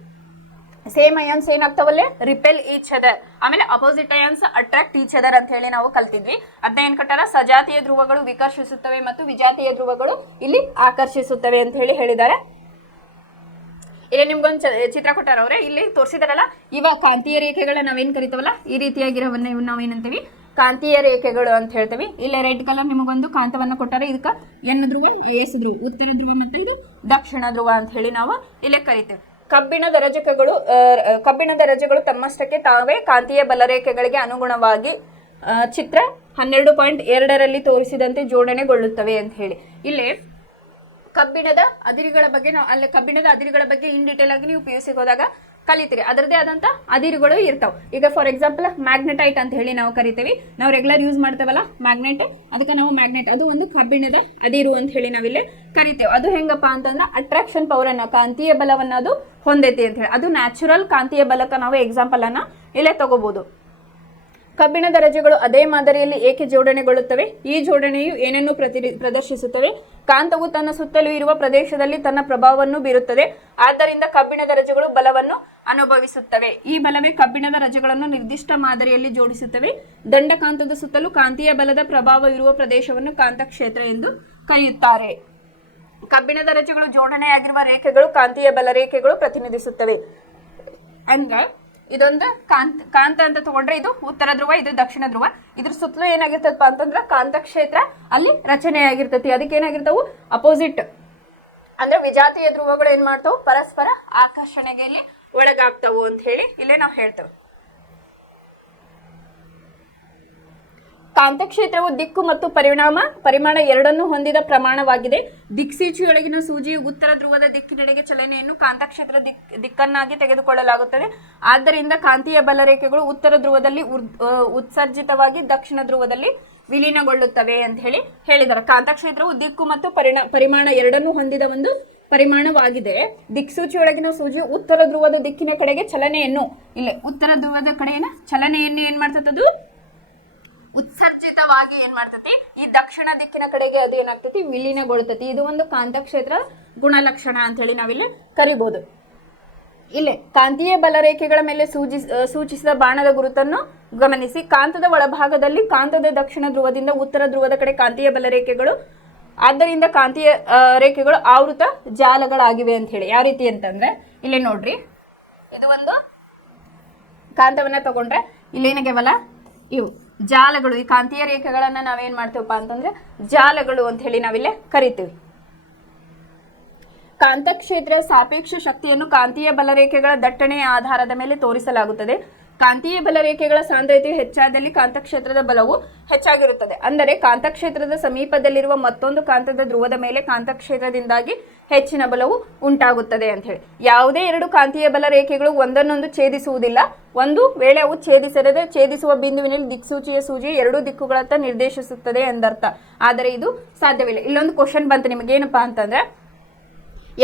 ಸೇಮ್ ಅಯಾನ್ಸ್ ಏನಾಗ್ತಾವಲ್ಲೇ ರಿಪೆಲ್ ಈಚ್ ಅದರ್, ಆಮೇಲೆ opposite ions attract each other ಅಂತ ಹೇಳಿ ನಾವು ಕಲ್ತಿದ್ವಿ. ಅದನ್ನ ಏನ್ ಕಟ್ಟಾರ, ಸಜಾತಿಯ ಧ್ರುವಗಳು ವಿಕರ್ಷಿಸುತ್ತವೆ ಮತ್ತು ವಿಜಾತಿಯ ಧ್ರುವಗಳು ಇಲ್ಲಿ ಆಕರ್ಷಿಸುತ್ತವೆ ಅಂತ ಹೇಳಿ ಹೇಳಿದ್ದಾರೆ. ಇಲ್ಲಿ ನಿಮ್ಗೊಂದು ಚಿತ್ರ ಕೊಟ್ಟಾರ ಅವ್ರೆ, ಇಲ್ಲಿ ತೋರಿಸಿದಾರಲ್ಲ ಇವ ಕಾಂತೀಯ ರೇಖೆಗಳ ನಾವೇನ್ ಕರಿತವಲ್ಲ ಈ ರೀತಿಯಾಗಿರೋವನ್ನ ಇವ್ ನಾವೇನಂತೀವಿ, ಕಾಂತೀಯ ರೇಖೆಗಳು ಅಂತ ಹೇಳ್ತೀವಿ. ಇಲ್ಲಿ ರೆಡ್ ಕಲರ್ ನಿಮಗೊಂದು ಕಾಂತವನ್ನ ಕೊಟ್ಟಾರೆ. ಇದಕ್ಕ ಎನ್ ಧ್ರುವ, ಎಸ್ ಧ್ರುವ, ಉತ್ತರ ಧ್ರುವ ಮತ್ತೆ ಇದು ದಕ್ಷಿಣ ಧ್ರುವ ಅಂತ ಹೇಳಿ ನಾವು ಇಲ್ಲೇ ಕರಿತೇವೆ. ಕಬ್ಬಿಣದ ರಜಗಳು ತಮ್ಮಷ್ಟಕ್ಕೆ ತಾವೇ ಕಾಂತೀಯ ಬಲರೇಖೆಗಳಿಗೆ ಅನುಗುಣವಾಗಿ ಚಿತ್ರ 12.2ರಲ್ಲಿ ತೋರಿಸಿದಂತೆ ಜೋಡಣೆಗೊಳ್ಳುತ್ತವೆ ಅಂತ ಹೇಳಿ. ಇಲ್ಲಿ ಕಬ್ಬಿಣದ ಅದಿರುಗಳ ಬಗ್ಗೆ ನಾವು ಕಬ್ಬಿಣದ ಅದಿರುಗಳ ಬಗ್ಗೆ ಇನ್ ಡೀಟೇಲ್ ಆಗಿ ನೀವು PUC ಹೋದಾಗ ಕಲಿತೀರಿ. ಅದರದೇ ಆದಂತ ಅದಿರುಗಳು ಇರ್ತಾವ. ಈಗ ಫಾರ್ ಎಕ್ಸಾಂಪಲ್ ಮ್ಯಾಗ್ನೆಟೈಟ್ ಅಂತ ಹೇಳಿ ನಾವು ಕರಿತೀವಿ. ನಾವು ರೆಗ್ಯುಲರ್ ಯೂಸ್ ಮಾಡ್ತೇವಲ್ಲ ಮ್ಯಾಗ್ನೆಟ್, ಅದಕ್ಕೆ ನಾವು ಮ್ಯಾಗ್ನೆಟ್ ಅದು ಒಂದು ಕಬ್ಬಿಣದ ಅದಿರು ಅಂತ ಹೇಳಿ ನಾವಿಲ್ಲಿ ಕರಿತೇವೆ. ಅದು ಹೆಂಗಪ್ಪ ಅಂತಂದ್ರೆ ಅಟ್ರಾಕ್ಷನ್ ಪವರ್ ಅನ್ನ, ಕಾಂತೀಯ ಬಲವನ್ನ ಅದು ಹೊಂದೈತಿ ಅಂತ ಹೇಳಿ. ಅದು ನ್ಯಾಚುರಲ್ ಕಾಂತೀಯ ಬಲಕ್ಕೆ ನಾವು ಎಕ್ಸಾಂಪಲ್ ಅನ್ನ ಇಲ್ಲೇ ತಗೋಬಹುದು. ಕಬ್ಬಿಣದ ರಜೆಗಳು ಅದೇ ಮಾದರಿಯಲ್ಲಿ ಏಕೆ ಜೋಡಣೆಗೊಳ್ಳುತ್ತವೆ? ಈ ಜೋಡಣೆಯು ಏನನ್ನು ಪ್ರದರ್ಶಿಸುತ್ತವೆ? ಕಾಂತವು ತನ್ನ ಸುತ್ತಲೂ ಇರುವ ಪ್ರದೇಶದಲ್ಲಿ ತನ್ನ ಪ್ರಭಾವವನ್ನು ಬೀರುತ್ತದೆ. ಆದ್ದರಿಂದ ಕಬ್ಬಿಣದ ರಜೆಗಳು ಬಲವನ್ನು ಅನುಭವಿಸುತ್ತವೆ. ಈ ಬಲವೇ ಕಬ್ಬಿಣದ ರಜೆಗಳನ್ನು ನಿರ್ದಿಷ್ಟ ಮಾದರಿಯಲ್ಲಿ ಜೋಡಿಸುತ್ತವೆ. ದಂಡಕಾಂತದ ಸುತ್ತಲೂ ಕಾಂತೀಯ ಬಲದ ಪ್ರಭಾವ ಇರುವ ಪ್ರದೇಶವನ್ನು ಕಾಂತಕ್ಷೇತ್ರ ಎಂದು ಕರೆಯುತ್ತಾರೆ. ಕಬ್ಬಿಣದ ರಜೆಗಳು ಜೋಡಣೆಯಾಗಿರುವ ರೇಖೆಗಳು ಕಾಂತೀಯ ಬಲ ರೇಖೆಗಳು ಪ್ರತಿನಿಧಿಸುತ್ತವೆ. ಅಂದ್ರೆ ಇದೊಂದು ಕಾಂತ ಅಂತ ತಗೊಂಡ್ರೆ ಇದು ಉತ್ತರ ಧ್ರುವ, ಇದು ದಕ್ಷಿಣ ಧ್ರುವ. ಇದ್ರ ಸುತ್ತಲೂ ಏನಾಗಿರ್ತದಪ್ಪ ಅಂತಂದ್ರೆ ಕಾಂತಕ್ಷೇತ್ರ ಅಲ್ಲಿ ರಚನೆಯಾಗಿರ್ತತಿ. ಅದಕ್ಕೆ ಏನಾಗಿರ್ತಾವು ಅಪೋಸಿಟ್ ಅಂದ್ರೆ ವಿಜಾತೀಯ ಧ್ರುವಗಳು ಏನ್ ಮಾಡ್ತಾವು ಪರಸ್ಪರ ಆಕರ್ಷಣೆಗೆ ಒಳಗಾಗ್ತಾವು ಅಂತ ಹೇಳಿ ಇಲ್ಲೇ ನಾವು ಹೇಳ್ತೇವೆ. ಕಾಂತಕ್ಷೇತ್ರವು ದಿಕ್ಕು ಮತ್ತು ಪರಿಮಾಣ ಎರಡನ್ನೂ ಹೊಂದಿದ ಪ್ರಮಾಣವಾಗಿದೆ. ದಿಕ್ಸೂಚಿಯೊಳಗಿನ ಸೂಜಿಯು ಉತ್ತರ ಧ್ರುವದ ದಿಕ್ಕಿನೆಡೆಗೆ ಚಲನೆಯನ್ನು ಕಾಂತಕ್ಷೇತ್ರ ದಿಕ್ಕನ್ನಾಗಿ ತೆಗೆದುಕೊಳ್ಳಲಾಗುತ್ತದೆ. ಆದ್ದರಿಂದ ಕಾಂತೀಯ ಬಲರೇಖೆಗಳು ಉತ್ತರ ಧ್ರುವದಲ್ಲಿ ಉತ್ಸರ್ಜಿತವಾಗಿ ದಕ್ಷಿಣ ಧ್ರುವದಲ್ಲಿ ವಿಲೀನಗೊಳ್ಳುತ್ತವೆ ಅಂತ ಹೇಳಿ ಹೇಳಿದ್ದಾರೆ. ಕಾಂತಕ್ಷೇತ್ರವು ದಿಕ್ಕು ಮತ್ತು ಪರಿಮಾಣ ಎರಡನ್ನೂ ಹೊಂದಿದ ಒಂದು ಪರಿಮಾಣವಾಗಿದೆ. ದಿಕ್ಸೂಚಿಯೊಳಗಿನ ಸೂಜಿಯು ಉತ್ತರ ಧ್ರುವದ ದಿಕ್ಕಿನ ಕಡೆಗೆ ಚಲನೆಯನ್ನು ಉತ್ತರ ಧ್ರುವದ ಕಡೆಗಿನ ಚಲನೆಯನ್ನು ಏನ್ ಮಾಡ್ತದದು ಉತ್ಸರ್ಜಿತವಾಗಿ ಏನ್ ಮಾಡ್ತತಿ ಈ ದಕ್ಷಿಣ ದಿಕ್ಕಿನ ಕಡೆಗೆ ಅದು ಏನಾಗ್ತತಿ ವಿಲೀನಗೊಳ್ತತಿ. ಇದು ಒಂದು ಕಾಂತಕ್ಷೇತ್ರ ಗುಣಲಕ್ಷಣ ಅಂತ ಹೇಳಿ ನಾವಿಲ್ಲಿ ಕರಿಬಹುದು. ಇಲ್ಲಿ ಕಾಂತೀಯ ಬಲರೇಖೆಗಳ ಮೇಲೆ ಸೂಚಿಸಿದ ಬಾಣದ ಗುರುತನ್ನು ಗಮನಿಸಿ. ಕಾಂತದ ಒಳಭಾಗದಲ್ಲಿ ಕಾಂತದ ದಕ್ಷಿಣ ಧ್ರುವದಿಂದ ಉತ್ತರ ಧ್ರುವದ ಕಡೆ ಕಾಂತೀಯ ಬಲರೇಖೆಗಳು, ಆದ್ದರಿಂದ ಕಾಂತೀಯ ರೇಖೆಗಳು ಆವೃತ ಜಾಲಗಳಾಗಿವೆ ಅಂತ ಹೇಳಿ. ಯಾವ ರೀತಿ ಅಂತಂದ್ರೆ ಇಲ್ಲಿ ನೋಡ್ರಿ, ಇದು ಒಂದು ಕಾಂತವನ್ನ ತಗೊಂಡ್ರೆ ಇಲ್ಲೇನಾಗ್ಯವಲ್ಲ ಇವು ಜಾಲಗಳು. ಈ ಕಾಂತೀಯ ರೇಖೆಗಳನ್ನ ನಾವೇನ್ ಮಾಡ್ತೇವಪ್ಪ ಅಂತಂದ್ರೆ ಜಾಲಗಳು ಅಂತ ಹೇಳಿ ನಾವಿಲ್ಲೇ ಕರಿತೀವಿ. ಕಾಂತಕ್ಷೇತ್ರ ಸಾಪೇಕ್ಷ ಶಕ್ತಿಯನ್ನು ಕಾಂತೀಯ ಬಲರೇಖೆಗಳ ದಟ್ಟಣೆಯ ಆಧಾರದ ಮೇಲೆ ತೋರಿಸಲಾಗುತ್ತದೆ. ಕಾಂತೀಯ ಬಲರೇಖೆಗಳ ಸಾಂದ್ರತೆಯು ಹೆಚ್ಚಾದಲ್ಲಿ ಕಾಂತಕ್ಷೇತ್ರದ ಬಲವು ಹೆಚ್ಚಾಗಿರುತ್ತದೆ. ಅಂದರೆ ಕಾಂತಕ್ಷೇತ್ರದ ಸಮೀಪದಲ್ಲಿರುವ ಮತ್ತೊಂದು ಕಾಂತದ ಧ್ರುವದ ಮೇಲೆ ಕಾಂತಕ್ಷೇತ್ರದಿಂದಾಗಿ ಹೆಚ್ಚಿನ ಬಲವು ಉಂಟಾಗುತ್ತದೆ ಅಂತ ಹೇಳಿ. ಯಾವುದೇ ಎರಡು ಕಾಂತೀಯ ಬಲ ರೇಖೆಗಳು ಒಂದನ್ನೊಂದು ಛೇದಿಸುವುದಿಲ್ಲ. ಒಂದು ವೇಳೆ ಅವು ಛೇದಿಸದೆ ಛೇದಿಸುವ ಬಿಂದುವಿನಲ್ಲಿ ದಿಕ್ಸೂಚಿಯ ಸೂಜಿ ಎರಡೂ ದಿಕ್ಕುಗಳತ್ತ ನಿರ್ದೇಶಿಸುತ್ತದೆ ಎಂದರ್ಥ. ಆದರೆ ಇದು ಸಾಧ್ಯವಿಲ್ಲ. ಇಲ್ಲೊಂದು ಕ್ವಶನ್ ಬಂತು ನಿಮಗೆ, ಏನಪ್ಪಾ ಅಂತಂದ್ರೆ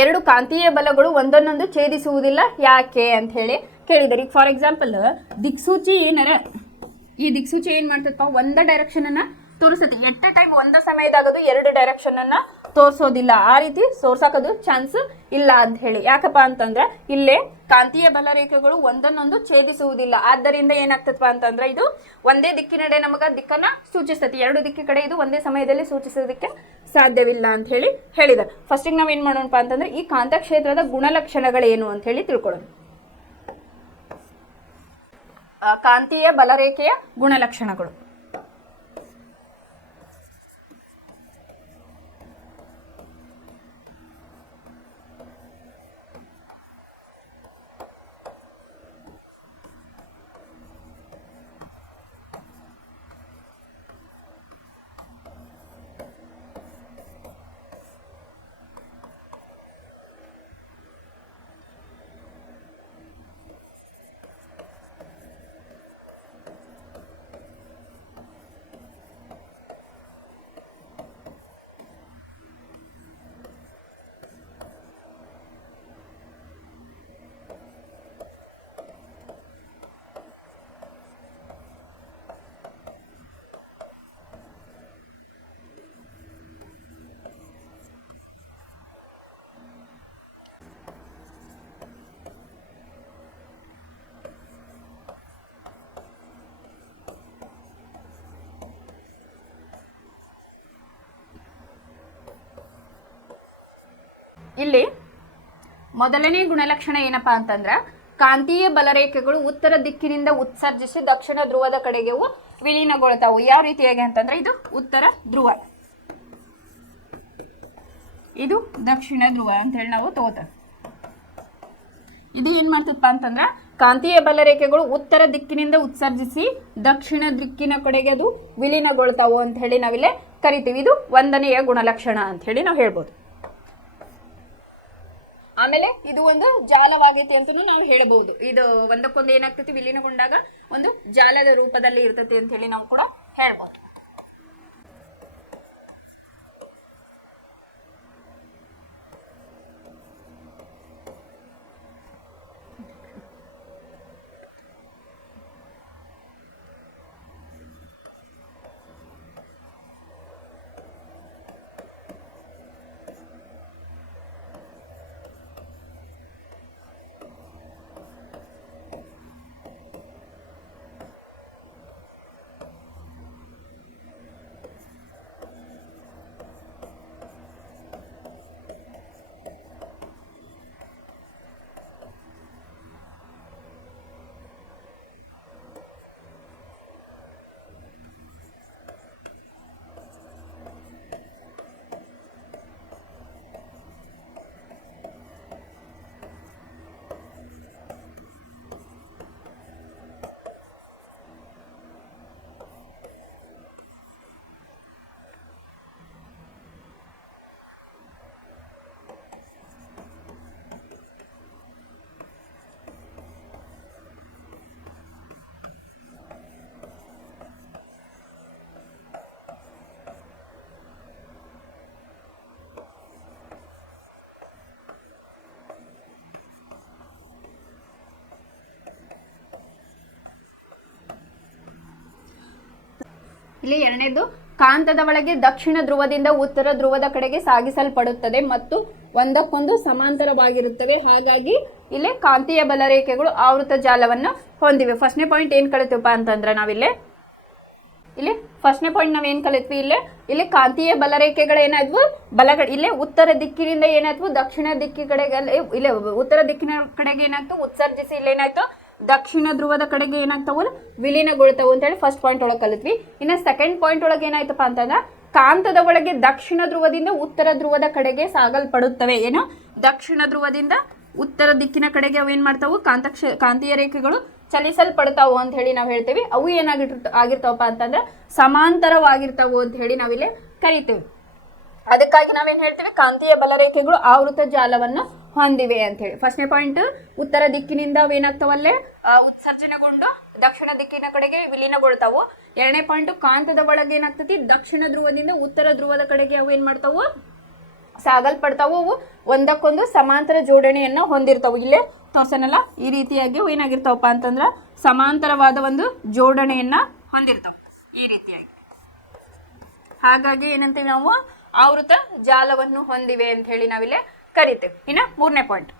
ಎರಡು ಕಾಂತೀಯ ಬಲಗಳು ಒಂದನ್ನೊಂದು ಛೇದಿಸುವುದಿಲ್ಲ ಯಾಕೆ ಅಂತ ಹೇಳಿ ಕೇಳಿದಾರೆ. ಈಗ ಫಾರ್ ಎಕ್ಸಾಂಪಲ್ ದಿಕ್ಸೂಚಿ ಈ ದಿಕ್ಸೂಚಿ ಏನ್ ಮಾಡ್ತದಪ್ಪ ಒಂದ ಡೈರೆಕ್ಷನ್ ಅನ್ನ ತೋರಿಸುತ್ತೆ. ಎಟ್ ಎ ಟೈಮ್ ಒಂದ ಸಮಯದಾಗದು ಎರಡು ಡೈರೆಕ್ಷನ್ ಅನ್ನ ತೋರಿಸೋದಿಲ್ಲ. ಆ ರೀತಿ ತೋರ್ಸಕದು ಚಾನ್ಸ್ ಇಲ್ಲ ಅಂತ ಹೇಳಿ. ಯಾಕಪ್ಪ ಅಂತಂದ್ರೆ ಇಲ್ಲೇ ಕಾಂತೀಯ ಬಲ ರೇಖೆಗಳು ಒಂದನ್ನೊಂದು ಛೇದಿಸುವುದಿಲ್ಲ. ಆದ್ದರಿಂದ ಏನಾಗ್ತದಪ್ಪ ಅಂತಂದ್ರೆ ಇದು ಒಂದೇ ದಿಕ್ಕಿನೆಡೆ ನಮಗ ದಿಕ್ಕನ್ನ ಸೂಚಿಸ್ತತಿ. ಎರಡು ದಿಕ್ಕಿ ಕಡೆ ಇದು ಒಂದೇ ಸಮಯದಲ್ಲಿ ಸೂಚಿಸೋದಕ್ಕೆ ಸಾಧ್ಯವಿಲ್ಲ ಅಂತ ಹೇಳಿ ಹೇಳಿದ್ದಾರೆ. ಫಸ್ಟಿಗೆ ನಾವ್ ಏನ್ ಮಾಡೋಣಪ್ಪ ಅಂತಂದ್ರೆ ಈ ಕಾಂತಕ್ಷೇತ್ರದ ಗುಣಲಕ್ಷಣಗಳೇನು ಅಂತ ಹೇಳಿ ತಿಳ್ಕೊಳ್ಳೋಣ. ಕಾಂತೀಯ ಬಲರೇಖೆಯ ಗುಣಲಕ್ಷಣಗಳು. ಇಲ್ಲಿ ಮೊದಲನೇ ಗುಣಲಕ್ಷಣ ಏನಪ್ಪಾ ಅಂತಂದ್ರೆ ಕಾಂತೀಯ ಬಲರೇಖೆಗಳು ಉತ್ತರ ದಿಕ್ಕಿನಿಂದ ಉತ್ಸರ್ಜಿಸಿ ದಕ್ಷಿಣ ಧ್ರುವದ ಕಡೆಗೆ ವಿಲೀನಗೊಳ್ತಾವು. ಯಾವ ರೀತಿಯಾಗಿ ಅಂತಂದ್ರೆ ಇದು ಉತ್ತರ ಧ್ರುವ, ಇದು ದಕ್ಷಿಣ ಧ್ರುವ ಅಂತ ಹೇಳಿ ನಾವು ತಗೋತೇವೆ. ಇದು ಏನ್ ಮಾಡ್ತದಪ್ಪ ಅಂತಂದ್ರೆ ಕಾಂತೀಯ ಬಲರೇಖೆಗಳು ಉತ್ತರ ದಿಕ್ಕಿನಿಂದ ಉತ್ಸರ್ಜಿಸಿ ದಕ್ಷಿಣ ದಿಕ್ಕಿನ ಕಡೆಗೆ ಅದು ವಿಲೀನಗೊಳ್ತಾವು ಅಂತ ಹೇಳಿ ನಾವಿಲ್ಲೇ ಕರಿತೀವಿ. ಇದು ಒಂದನೆಯ ಗುಣಲಕ್ಷಣ ಅಂತ ಹೇಳಿ ನಾವು ಹೇಳ್ಬೋದು. ಆಮೇಲೆ ಇದು ಒಂದು ಜಾಲವಾಗೈತಿ ಅಂತನೂ ನಾವು ಹೇಳಬಹುದು. ಇದು ಒಂದಕ್ಕೊಂದು ಏನಾಗ್ತೈತಿ ವಿಲೀನಗೊಂಡಾಗ ಒಂದು ಜಾಲದ ರೂಪದಲ್ಲಿ ಇರ್ತೈತಿ ಅಂತ ಹೇಳಿ ನಾವು ಕೂಡ ಹೇಳ್ಬೋದು. ಇಲ್ಲಿ ಎರಡನೇದು ಕಾಂತದ ಒಳಗೆ ದಕ್ಷಿಣ ಧ್ರುವದಿಂದ ಉತ್ತರ ಧ್ರುವದ ಕಡೆಗೆ ಸಾಗಿಸಲ್ಪಡುತ್ತದೆ ಮತ್ತು ಒಂದಕ್ಕೊಂದು ಸಮಾಂತರವಾಗಿರುತ್ತವೆ. ಹಾಗಾಗಿ ಇಲ್ಲಿ ಕಾಂತೀಯ ಬಲರೇಖೆಗಳು ಆವೃತ ಜಾಲವನ್ನು ಹೊಂದಿವೆ. ಫಸ್ಟ್ನೇ ಪಾಯಿಂಟ್ ಏನ್ ಕಲಿತೀವಪ್ಪ ಅಂತಂದ್ರೆ ನಾವಿಲ್ಲಿ ಫಸ್ಟ್ನೇ ಪಾಯಿಂಟ್ ನಾವ್ ಏನ್ ಕಲಿತ್ವಿ, ಇಲ್ಲಿ ಕಾಂತೀಯ ಬಲರೇಖೆಗಳು ಏನಾದ್ವು ಇಲ್ಲೇ ಉತ್ತರ ದಿಕ್ಕಿನಿಂದ ಏನಾಯ್ತು ದಕ್ಷಿಣ ದಿಕ್ಕಿ ಕಡೆಗೆ ಇಲ್ಲೇ ಉತ್ತರ ದಿಕ್ಕಿನ ಕಡೆಗೆ ಏನಾಯ್ತು ಉತ್ಸರ್ಜಿಸಿ ಇಲ್ಲೇನಾಯ್ತು ದಕ್ಷಿಣ ಧ್ರುವದ ಕಡೆಗೆ ಏನಾಗ್ತಾವ ವಿಲೀನಗೊಳ್ತಾವು ಅಂತ ಹೇಳಿ ಫಸ್ಟ್ ಪಾಯಿಂಟ್ ಒಳಗೆ ಕಲಿತ್ವಿ. ಇನ್ನು ಸೆಕೆಂಡ್ ಪಾಯಿಂಟ್ ಒಳಗೆ ಏನಾಯ್ತಪ್ಪ ಅಂತಂದ್ರೆ ಕಾಂತದ ಒಳಗೆ ದಕ್ಷಿಣ ಧ್ರುವದಿಂದ ಉತ್ತರ ಧ್ರುವದ ಕಡೆಗೆ ಸಾಗಲ್ಪಡುತ್ತವೆ. ಏನು ದಕ್ಷಿಣ ಧ್ರುವದಿಂದ ಉತ್ತರ ದಿಕ್ಕಿನ ಕಡೆಗೆ ಅವು ಏನ್ ಮಾಡ್ತಾವು ಕಾಂತೀಯ ರೇಖೆಗಳು ಚಲಿಸಲ್ಪಡ್ತಾವು ಅಂತ ಹೇಳಿ ನಾವು ಹೇಳ್ತೇವೆ. ಅವು ಆಗಿರ್ತಾವಪ್ಪ ಅಂತಂದ್ರೆ ಸಮಾಂತರವಾಗಿರ್ತಾವು ಅಂತ ಹೇಳಿ ನಾವಿಲ್ಲಿ ಕರಿತೀವಿ. ಅದಕ್ಕಾಗಿ ನಾವೇನ್ ಹೇಳ್ತೀವಿ, ಕಾಂತೀಯ ಬಲರೇಖೆಗಳು ಆವೃತ ಜಾಲವನ್ನು ಹೊಂದಿವೆ ಅಂತ ಹೇಳಿ. ಫಸ್ಟ್ನೇ ಪಾಯಿಂಟ್ ಉತ್ತರ ದಿಕ್ಕಿನಿಂದ ಅವೇನಾಗ್ತಾವಲ್ಲೇ ಉತ್ಸರ್ಜನೆಗೊಂಡು ದಕ್ಷಿಣ ದಿಕ್ಕಿನ ಕಡೆಗೆ ವಿಲೀನಗೊಳ್ತಾವು. ಎರಡನೇ ಪಾಯಿಂಟ್ ಕಾಂತದ ಒಳಗೆ ಏನಾಗ್ತತಿ ದಕ್ಷಿಣ ಧ್ರುವದಿಂದ ಉತ್ತರ ಧ್ರುವದ ಕಡೆಗೆ ಅವು ಏನ್ ಮಾಡ್ತಾವು ಸಾಗಲ್ಪಡ್ತಾವು. ಅವು ಒಂದಕ್ಕೊಂದು ಸಮಾಂತರ ಜೋಡಣೆಯನ್ನ ಹೊಂದಿರ್ತಾವು. ಇಲ್ಲೇ ತೋರ್ಸನಲ್ಲ ಈ ರೀತಿಯಾಗಿ ಏನಾಗಿರ್ತಾವಪ್ಪ ಅಂತಂದ್ರ ಸಮಾಂತರವಾದ ಒಂದು ಜೋಡಣೆಯನ್ನ ಹೊಂದಿರ್ತಾವ ಈ ರೀತಿಯಾಗಿ. ಹಾಗಾಗಿ ಏನಂತೀವಿ ನಾವು ಆವೃತ ಜಾಲವನ್ನು ಹೊಂದಿವೆ ಅಂತ ಹೇಳಿ ನಾವಿಲ್ಲಿ ಕರಿತೇವೆ. ಇನ್ನು ಮೂರನೇ ಪಾಯಿಂಟ್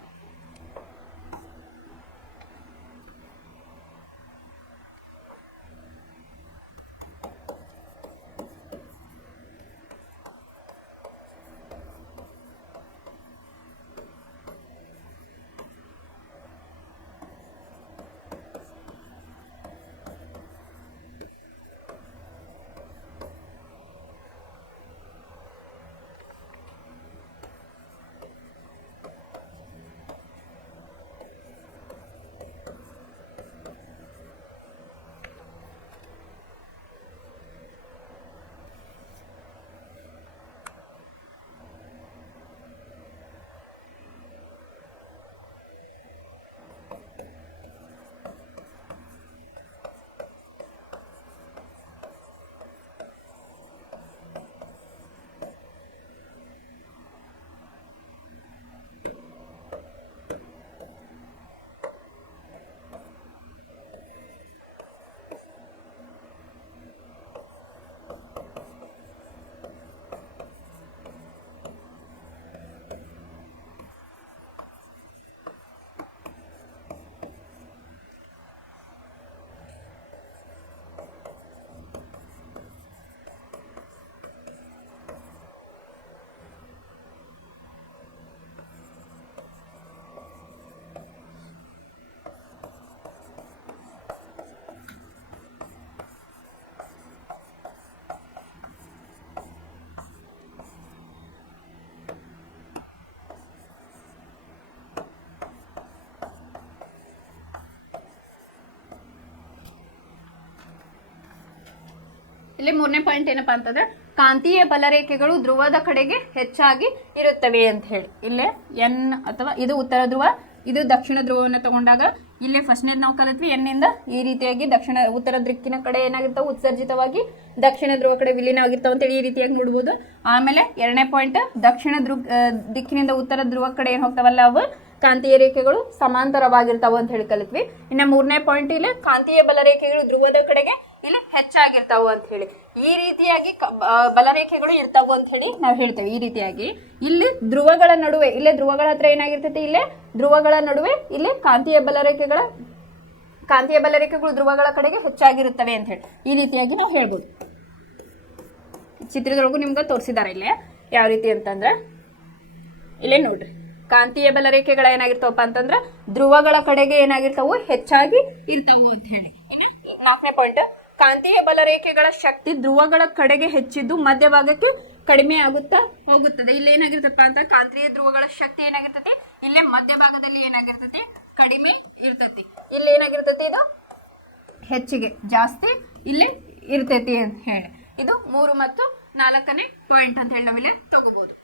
ಇಲ್ಲಿ ಮೂರನೇ ಪಾಯಿಂಟ್ ಏನಪ್ಪಾ ಅಂತಂದ್ರೆ ಕಾಂತೀಯ ಬಲರೇಖೆಗಳು ಧ್ರುವದ ಕಡೆಗೆ ಹೆಚ್ಚಾಗಿ ಇರುತ್ತವೆ ಅಂತ ಹೇಳಿ. ಇಲ್ಲೇ ಎನ್ ಅಥವಾ ಇದು ಉತ್ತರ ಧ್ರುವ, ಇದು ದಕ್ಷಿಣ ಧ್ರುವವನ್ನು ತಗೊಂಡಾಗ ಇಲ್ಲೇ ಫಸ್ಟ್ನೇದು ನಾವು ಕಲಿತ್ವಿ ಎನ್ನಿಂದ ಈ ರೀತಿಯಾಗಿ ಉತ್ತರ ದಿಕ್ಕಿನ ಕಡೆ ಏನಾಗಿರ್ತಾವೆ ಉತ್ಸರ್ಜಿತವಾಗಿ ದಕ್ಷಿಣ ಧ್ರುವ ಕಡೆ ವಿಲೀನ ಆಗಿರ್ತಾವ ಅಂತೇಳಿ ಈ ರೀತಿಯಾಗಿ ನೋಡ್ಬೋದು. ಆಮೇಲೆ ಎರಡನೇ ಪಾಯಿಂಟ್ ದಕ್ಷಿಣ ದಿಕ್ಕಿನಿಂದ ಉತ್ತರ ಧ್ರುವ ಕಡೆ ಏನು ಹೋಗ್ತಾವಲ್ಲ ಅವು ಕಾಂತೀಯ ರೇಖೆಗಳು ಸಮಾಂತರವಾಗಿರ್ತಾವ ಅಂತ ಹೇಳಿ ಕಲಿತ್ವಿ. ಇನ್ನು ಮೂರನೇ ಪಾಯಿಂಟ್ ಇಲ್ಲಿ ಕಾಂತೀಯ ಬಲರೇಖೆಗಳು ಧ್ರುವದ ಕಡೆಗೆ ಇಲ್ಲಿ ಹೆಚ್ಚಾಗಿರ್ತಾವು ಅಂತ ಹೇಳಿ ಈ ರೀತಿಯಾಗಿ ಬಲರೇಖೆಗಳು ಇರ್ತಾವು ಅಂತ ಹೇಳಿ ನಾವು ಹೇಳ್ತೇವೆ. ಈ ರೀತಿಯಾಗಿ ಇಲ್ಲಿ ಧ್ರುವಗಳ ನಡುವೆ ಇಲ್ಲೇ ಧ್ರುವಗಳ ಹತ್ರ ಏನಾಗಿರ್ತೈತಿ, ಇಲ್ಲೇ ಧ್ರುವಗಳ ನಡುವೆ ಇಲ್ಲಿ ಕಾಂತೀಯ ಬಲರೇಖೆಗಳು ಧ್ರುವಗಳ ಕಡೆಗೆ ಹೆಚ್ಚಾಗಿರುತ್ತವೆ ಅಂತ ಹೇಳಿ ಈ ರೀತಿಯಾಗಿ ನಾವು ಹೇಳ್ಬೋದು. ಚಿತ್ರದೊಳಗೂ ನಿಮ್ಗೆ ತೋರಿಸಿದ್ದಾರೆ ಇಲ್ಲೇ ಯಾವ ರೀತಿ ಅಂತಂದ್ರೆ ಇಲ್ಲೇ ನೋಡ್ರಿ ಕಾಂತೀಯ ಬಲರೇಖೆಗಳ ಏನಾಗಿರ್ತಾವಪ್ಪ ಅಂತಂದ್ರೆ ಧ್ರುವಗಳ ಕಡೆಗೆ ಏನಾಗಿರ್ತಾವು ಹೆಚ್ಚಾಗಿ ಇರ್ತಾವು ಅಂತ ಹೇಳಿ. ಇನ್ನು ನಾಲ್ಕನೇ ಪಾಯಿಂಟ್ ಕಾಂತೀಯ ಬಲರೇಖೆಗಳ ಶಕ್ತಿ ಧ್ರುವಗಳ ಕಡೆಗೆ ಹೆಚ್ಚಿದ್ದು ಮಧ್ಯಭಾಗಕ್ಕೆ ಕಡಿಮೆ ಆಗುತ್ತಾ ಹೋಗುತ್ತದೆ. ಇಲ್ಲಿ ಏನಾಗಿರ್ತಪ್ಪ ಅಂತ ಕಾಂತೀಯ ಧ್ರುವಗಳ ಶಕ್ತಿ ಏನಾಗಿರ್ತೈತಿ ಇಲ್ಲೇ ಮಧ್ಯಭಾಗದಲ್ಲಿ ಏನಾಗಿರ್ತೈತಿ ಕಡಿಮೆ ಇರ್ತೈತಿ. ಇಲ್ಲಿ ಏನಾಗಿರ್ತೈತಿ ಇದು ಹೆಚ್ಚಿಗೆ ಜಾಸ್ತಿ ಇಲ್ಲಿ ಇರ್ತೈತಿ ಅಂತ ಹೇಳಿ ಇದು 3 ಮತ್ತು 4ನೇ ಪಾಯಿಂಟ್ ಅಂತ ಹೇಳಿ ನಾವಿಲ್ಲಿ ತಗೋಬಹುದು.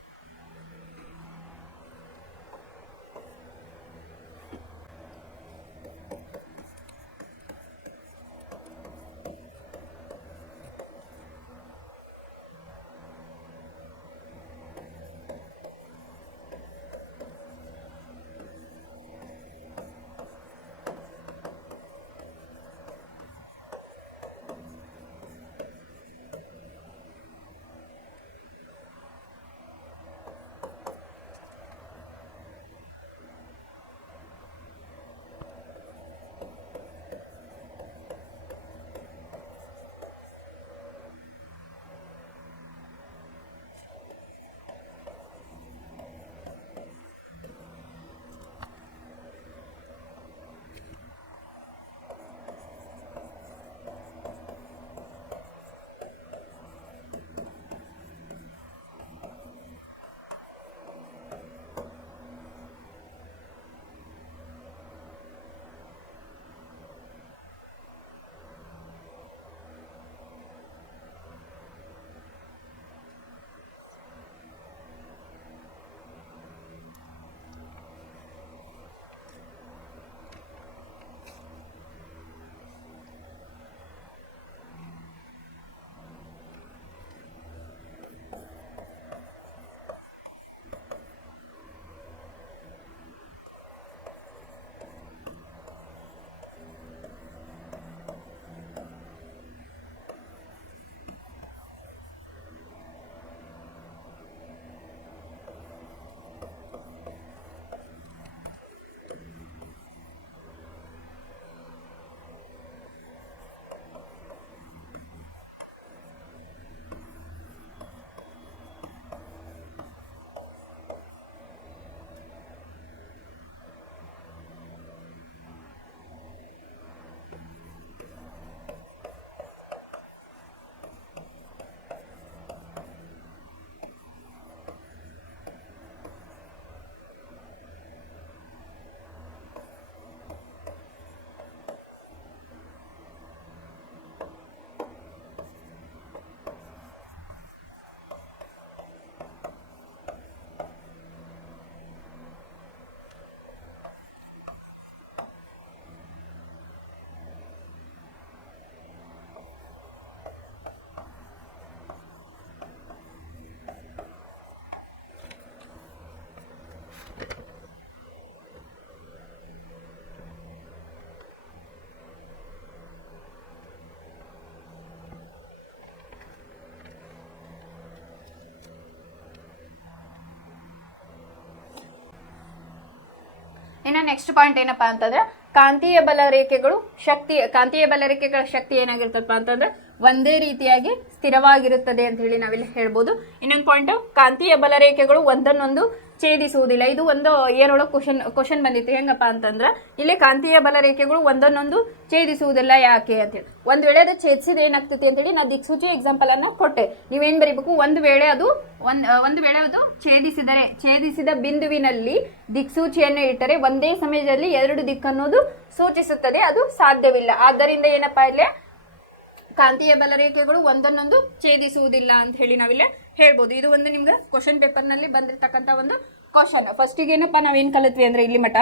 ಇನ್ನು ನೆಕ್ಸ್ಟ್ ಪಾಯಿಂಟ್ ಏನಪ್ಪಾ ಅಂತಂದ್ರೆ ಕಾಂತೀಯ ಬಲ ರೇಖೆಗಳ ಶಕ್ತಿ ಏನಾಗಿರ್ತಪ್ಪ ಅಂತಂದ್ರೆ ಒಂದೇ ರೀತಿಯಾಗಿ ಸ್ಥಿರವಾಗಿರುತ್ತದೆ ಅಂತ ಹೇಳಿ ನಾವಿಲ್ಲಿ ಹೇಳ್ಬೋದು. ಇನ್ನೊಂದು ಪಾಯಿಂಟ್, ಕಾಂತೀಯ ಬಲ ರೇಖೆಗಳು ಒಂದನ್ನೊಂದು ಛೇದಿಸುವುದಿಲ್ಲ. ಇದು ಒಂದು ಏನೊಳಗೆ ಕ್ವಶನ್ ಬಂದಿತ್ತು. ಹೆಂಗಪ್ಪ ಅಂತಂದ್ರೆ ಇಲ್ಲಿ ಕಾಂತೀಯ ಬಲ ರೇಖೆಗಳು ಒಂದನ್ನೊಂದು ಛೇದಿಸುವುದಿಲ್ಲ ಯಾಕೆ ಅಂತೇಳಿ. ಒಂದ್ ವೇಳೆ ಅದು ಛೇದಿಸಿದ ಏನಾಗ್ತದೆ ಅಂತೇಳಿ ನಾ ದಿಕ್ಸೂಚಿ ಎಕ್ಸಾಂಪಲ್ ಅನ್ನ ಕೊಟ್ಟೆ. ನೀವೇನ್ ಬರೀಬೇಕು, ಒಂದು ವೇಳೆ ಅದು ಛೇದಿಸಿದ ಬಿಂದುವಿನಲ್ಲಿ ದಿಕ್ಸೂಚಿಯನ್ನು ಇಟ್ಟರೆ ಒಂದೇ ಸಮಯದಲ್ಲಿ ಎರಡು ದಿಕ್ಕನ್ನೋದು ಸೂಚಿಸುತ್ತದೆ, ಅದು ಸಾಧ್ಯವಿಲ್ಲ. ಆದ್ದರಿಂದ ಏನಪ್ಪಾ ಇಲ್ಲಿ ಕಾಂತೀಯ ಬಲ ರೇಖೆಗಳು ಒಂದನ್ನೊಂದು ಛೇದಿಸುವುದಿಲ್ಲ ಅಂತ ಹೇಳಿ ನಾವಿಲ್ಲಿ ಹೇಳ್ಬೋದು. ಇದು ಒಂದು ನಿಮ್ಗೆ ಕ್ವಶನ್ ಪೇಪರ್ ನಲ್ಲಿ ಬಂದಿರತಕ್ಕಂತ ಒಂದು ಕ್ವಶನ್. ಫಸ್ಟಿಗೆ ಏನಪ್ಪಾ ನಾವೇನ್ ಕಲಿತ್ವಿ ಅಂದ್ರೆ ಇಲ್ಲಿ ಮಠ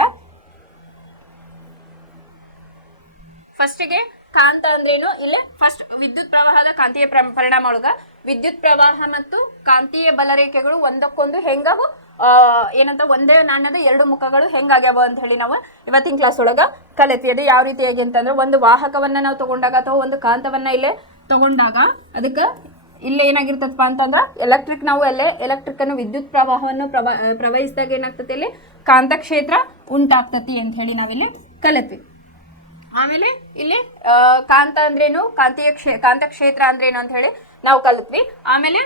ಫಸ್ಟಿಗೆ ಕಾಂತ ಅಂದ್ರೇನು, ಇಲ್ಲ ಫಸ್ಟ್ ವಿದ್ಯುತ್ ಪ್ರವಾಹದ ಕಾಂತೀಯ ಪರಿಣಾಮ ಒಳಗ ವಿದ್ಯುತ್ ಪ್ರವಾಹ ಮತ್ತು ಕಾಂತೀಯ ಬಲ ರೇಖೆಗಳು ಒಂದಕ್ಕೊಂದು ಹೆಂಗವು ಏನಂತ ಒಂದೇ ನಾಣ್ಯದ ಎರಡು ಮುಖಗಳು ಹೆಂಗಾಗ್ಯಾವ ಅಂತ ಹೇಳಿ ನಾವು ಇವತ್ತಿನ ಕ್ಲಾಸ್ ಒಳಗ ಕಲಿತ್ವಿ. ಅದು ಯಾವ ರೀತಿಯಾಗಿ ಅಂತಂದ್ರೆ ಒಂದು ವಾಹಕವನ್ನ ನಾವು ತಗೊಂಡಾಗ ಅಥವಾ ಒಂದು ಕಾಂತವನ್ನ ಇಲ್ಲೇ ತಗೊಂಡಾಗ ಅದಕ್ಕೆ ಇಲ್ಲೇ ಏನಾಗಿರ್ತದಪ್ಪ ಅಂತಂದ್ರೆ ಎಲೆಕ್ಟ್ರಿಕ್ ಅನ್ನು ವಿದ್ಯುತ್ ಪ್ರವಾಹವನ್ನು ಪ್ರವಹಿಸಿದಾಗ ಏನಾಗ್ತತಿ, ಇಲ್ಲಿ ಕಾಂತ ಕ್ಷೇತ್ರ ಉಂಟಾಗ್ತತಿ ಅಂತ ಹೇಳಿ ನಾವಿಲ್ಲಿ ಕಲಿತ್ವಿ. ಆಮೇಲೆ ಇಲ್ಲಿ ಕಾಂತ ಅಂದ್ರೇನು, ಕಾಂತ ಕ್ಷೇತ್ರ ಅಂದ್ರೇನು ಅಂತ ಹೇಳಿ ನಾವು ಕಲಿತ್ವಿ. ಆಮೇಲೆ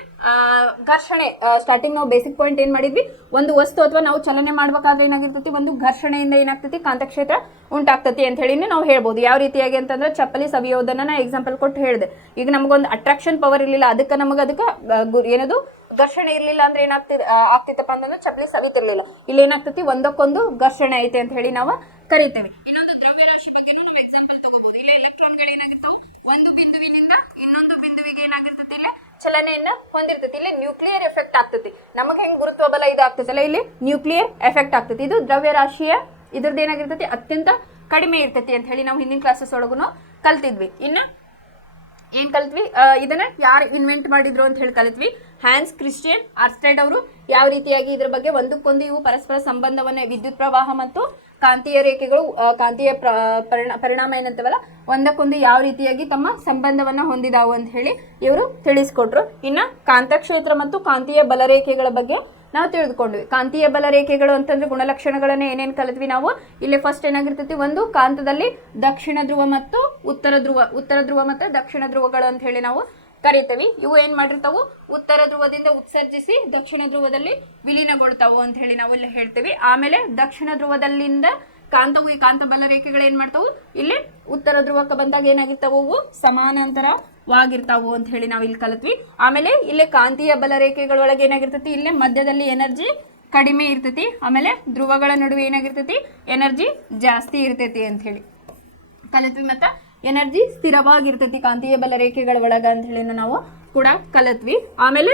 ಘರ್ಷಣೆ ಸ್ಟಾರ್ಟಿಂಗ್ ನಾವು ಬೇಸಿಕ್ ಪಾಯಿಂಟ್ ಏನ್ ಮಾಡಿದ್ವಿ, ಒಂದು ವಸ್ತು ಅಥವಾ ನಾವು ಚಲನೆ ಮಾಡ್ಬೇಕಾದ್ರೆ ಏನಾಗಿರ್ತತಿ, ಒಂದು ಘರ್ಷಣೆಯಿಂದ ಏನಾಗ್ತತಿ ಕಾಂತಕ್ಷೇತ್ರ ಉಂಟಾಗ್ತತಿ ಅಂತ ಹೇಳಿ ನಾವು ಹೇಳ್ಬೋದು. ಯಾವ ರೀತಿಯಾಗಿ ಅಂತಂದ್ರೆ ಚಪ್ಪಲಿ ಸವಿಯೋದನ್ನ ನಾ ಎಕ್ಸಾಂಪಲ್ ಕೊಟ್ಟು ಹೇಳಿದೆ. ಈಗ ನಮಗೊಂದು ಅಟ್ರಾಕ್ಷನ್ ಪವರ್ ಇರಲಿಲ್ಲ, ಅದಕ್ಕೆ ಏನದು ಘರ್ಷಣೆ ಇರ್ಲಿಲ್ಲ ಅಂದ್ರೆ ಆಗ್ತಿತ್ತಪ್ಪ ಅಂತಂದ್ರೆ ಚಪ್ಪಲಿ ಸವಿತಿರ್ಲಿಲ್ಲ. ಇಲ್ಲಿ ಏನಾಗ್ತತಿ, ಒಂದಕ್ಕೊಂದು ಘರ್ಷಣೆ ಐತೆ ಅಂತ ಹೇಳಿ ನಾವು ಕರಿತೇವೆ. ಇನ್ನೊಂದು ದ್ರವ್ಯರಾಶಿ ಬಗ್ಗೆ ನಾವು ಎಕ್ಸಾಂಪಲ್ ತಗೋಬಹುದು. ಇಲ್ಲ ಎಲೆಕ್ಟ್ರಾನ್ಗಳು ಏನಾಗಿರ್ತಾವ, ಒಂದು ಬಿಂದುವಿನಿಂದ ಇನ್ನೊಂದು ಬಿಂದುವಿಗೆ ಏನಾಗಿರ್ತತಿ, ಇಲ್ಲ ಚಲನೆಯನ್ನ ಹೊಂದಿರ್ತತಿ. ಇಲ್ಲಿ ನ್ಯೂಕ್ಲಿಯರ್ ಎಫೆಕ್ಟ್ ಆಗ್ತತಿ. ನಮಗೆ ಹೆಂಗ್ ಗುರುತ್ವ ಬಲ ಇದು ಆಗ್ತದಲ್ಲ, ಇಲ್ಲಿ ನ್ಯೂಕ್ಲಿಯರ್ ಎಫೆಕ್ಟ್ ಆಗ್ತತಿ. ಇದು ದ್ರವ್ಯರಾಶಿಯ ಇದ್ರದ್ದು ಏನಾಗಿರ್ತತಿ, ಅತ್ಯಂತ ಕಡಿಮೆ ಇರ್ತತಿ ಅಂತ ಹೇಳಿ ನಾವು ಹಿಂದಿನ ಕ್ಲಾಸಸ್ ಒಳಗೂ ಕಲ್ತಿದ್ವಿ. ಏನ್ ಕಲಿತ್ವಿ, ಇದನ್ನ ಯಾರು ಇನ್ವೆಂಟ್ ಮಾಡಿದ್ರು ಅಂತ ಹೇಳಿ ಕಲಿತ್ವಿ. ಹ್ಯಾನ್ಸ್ ಕ್ರಿಸ್ಟಿಯನ್ ಆರ್ಸ್ಟೆಡ್ ಅವರು ಯಾವ ರೀತಿಯಾಗಿ ಇದ್ರ ಬಗ್ಗೆ ಒಂದಕ್ಕೊಂದು ಇವು ಪರಸ್ಪರ ಸಂಬಂಧವನ್ನ ವಿದ್ಯುತ್ ಪ್ರವಾಹ ಮತ್ತು ಕಾಂತೀಯ ರೇಖೆಗಳು ಕಾಂತೀಯ ಪರಿಣಾಮ ಏನಂತವಲ್ಲ ಒಂದಕ್ಕೊಂದು ಯಾವ ರೀತಿಯಾಗಿ ತಮ್ಮ ಸಂಬಂಧವನ್ನ ಹೊಂದಿದಾವು ಅಂತ ಹೇಳಿ ಇವರು ತಿಳಿಸ್ಕೊಟ್ರು. ಇನ್ನ ಕಾಂತಕ್ಷೇತ್ರ ಮತ್ತು ಕಾಂತೀಯ ಬಲರೇಖೆಗಳ ಬಗ್ಗೆ ನಾವು ತಿಳಿದುಕೊಂಡ್ವಿ. ಕಾಂತೀಯ ಬಲರೇಖೆಗಳು ಅಂತಂದ್ರೆ ಗುಣಲಕ್ಷಣಗಳನ್ನ ಏನೇನು ಕಲಿತ್ವಿ ನಾವು. ಇಲ್ಲಿ ಫಸ್ಟ್ ಏನಾಗಿರ್ತೈತಿ, ಒಂದು ಕಾಂತದಲ್ಲಿ ದಕ್ಷಿಣ ಧ್ರುವ ಮತ್ತು ಉತ್ತರ ಧ್ರುವ ಮತ್ತು ದಕ್ಷಿಣ ಧ್ರುವಗಳು ಅಂತ ಹೇಳಿ ನಾವು ಕರಿತೇವೆ. ಇವು ಏನ್ ಮಾಡಿರ್ತಾವು, ಉತ್ತರ ಧ್ರುವದಿಂದ ಉತ್ಸರ್ಜಿಸಿ ದಕ್ಷಿಣ ಧ್ರುವದಲ್ಲಿ ವಿಲೀನಗೊಳ್ತಾವು ಅಂತ ಹೇಳಿ ನಾವು ಇಲ್ಲಿ ಹೇಳ್ತೇವೆ. ಆಮೇಲೆ ದಕ್ಷಿಣ ಧ್ರುವದಲ್ಲಿಂದ ಈ ಕಾಂತ ಬಲ ರೇಖೆಗಳು ಏನ್ ಮಾಡ್ತಾವು, ಇಲ್ಲಿ ಉತ್ತರ ಧ್ರುವಕ್ಕೆ ಬಂದಾಗ ಏನಾಗಿರ್ತಾವು, ಅವು ಸಮಾನಾಂತರವಾಗಿರ್ತಾವು ಅಂತ ಹೇಳಿ ನಾವು ಇಲ್ಲಿ ಕಲಿತ್ವಿ. ಆಮೇಲೆ ಇಲ್ಲಿ ಕಾಂತೀಯ ಬಲ ರೇಖೆಗಳೊಳಗೆ ಏನಾಗಿರ್ತೈತಿ, ಇಲ್ಲೇ ಮಧ್ಯದಲ್ಲಿ ಎನರ್ಜಿ ಕಡಿಮೆ ಇರ್ತೈತಿ. ಆಮೇಲೆ ಧ್ರುವಗಳ ನಡುವೆ ಏನಾಗಿರ್ತೈತಿ, ಎನರ್ಜಿ ಜಾಸ್ತಿ ಇರ್ತೈತಿ ಅಂತ ಹೇಳಿ ಕಲಿತ್ವಿ. ಮತ್ತೆ ಎನರ್ಜಿ ಸ್ಥಿರವಾಗಿರ್ತೈತಿ ಕಾಂತೀಯ ಬಲ ರೇಖೆಗಳ ಒಳಗ ಅಂತ ಹೇಳಿ ನಾವು ಕೂಡ ಕಲಿತ್ವಿ. ಆಮೇಲೆ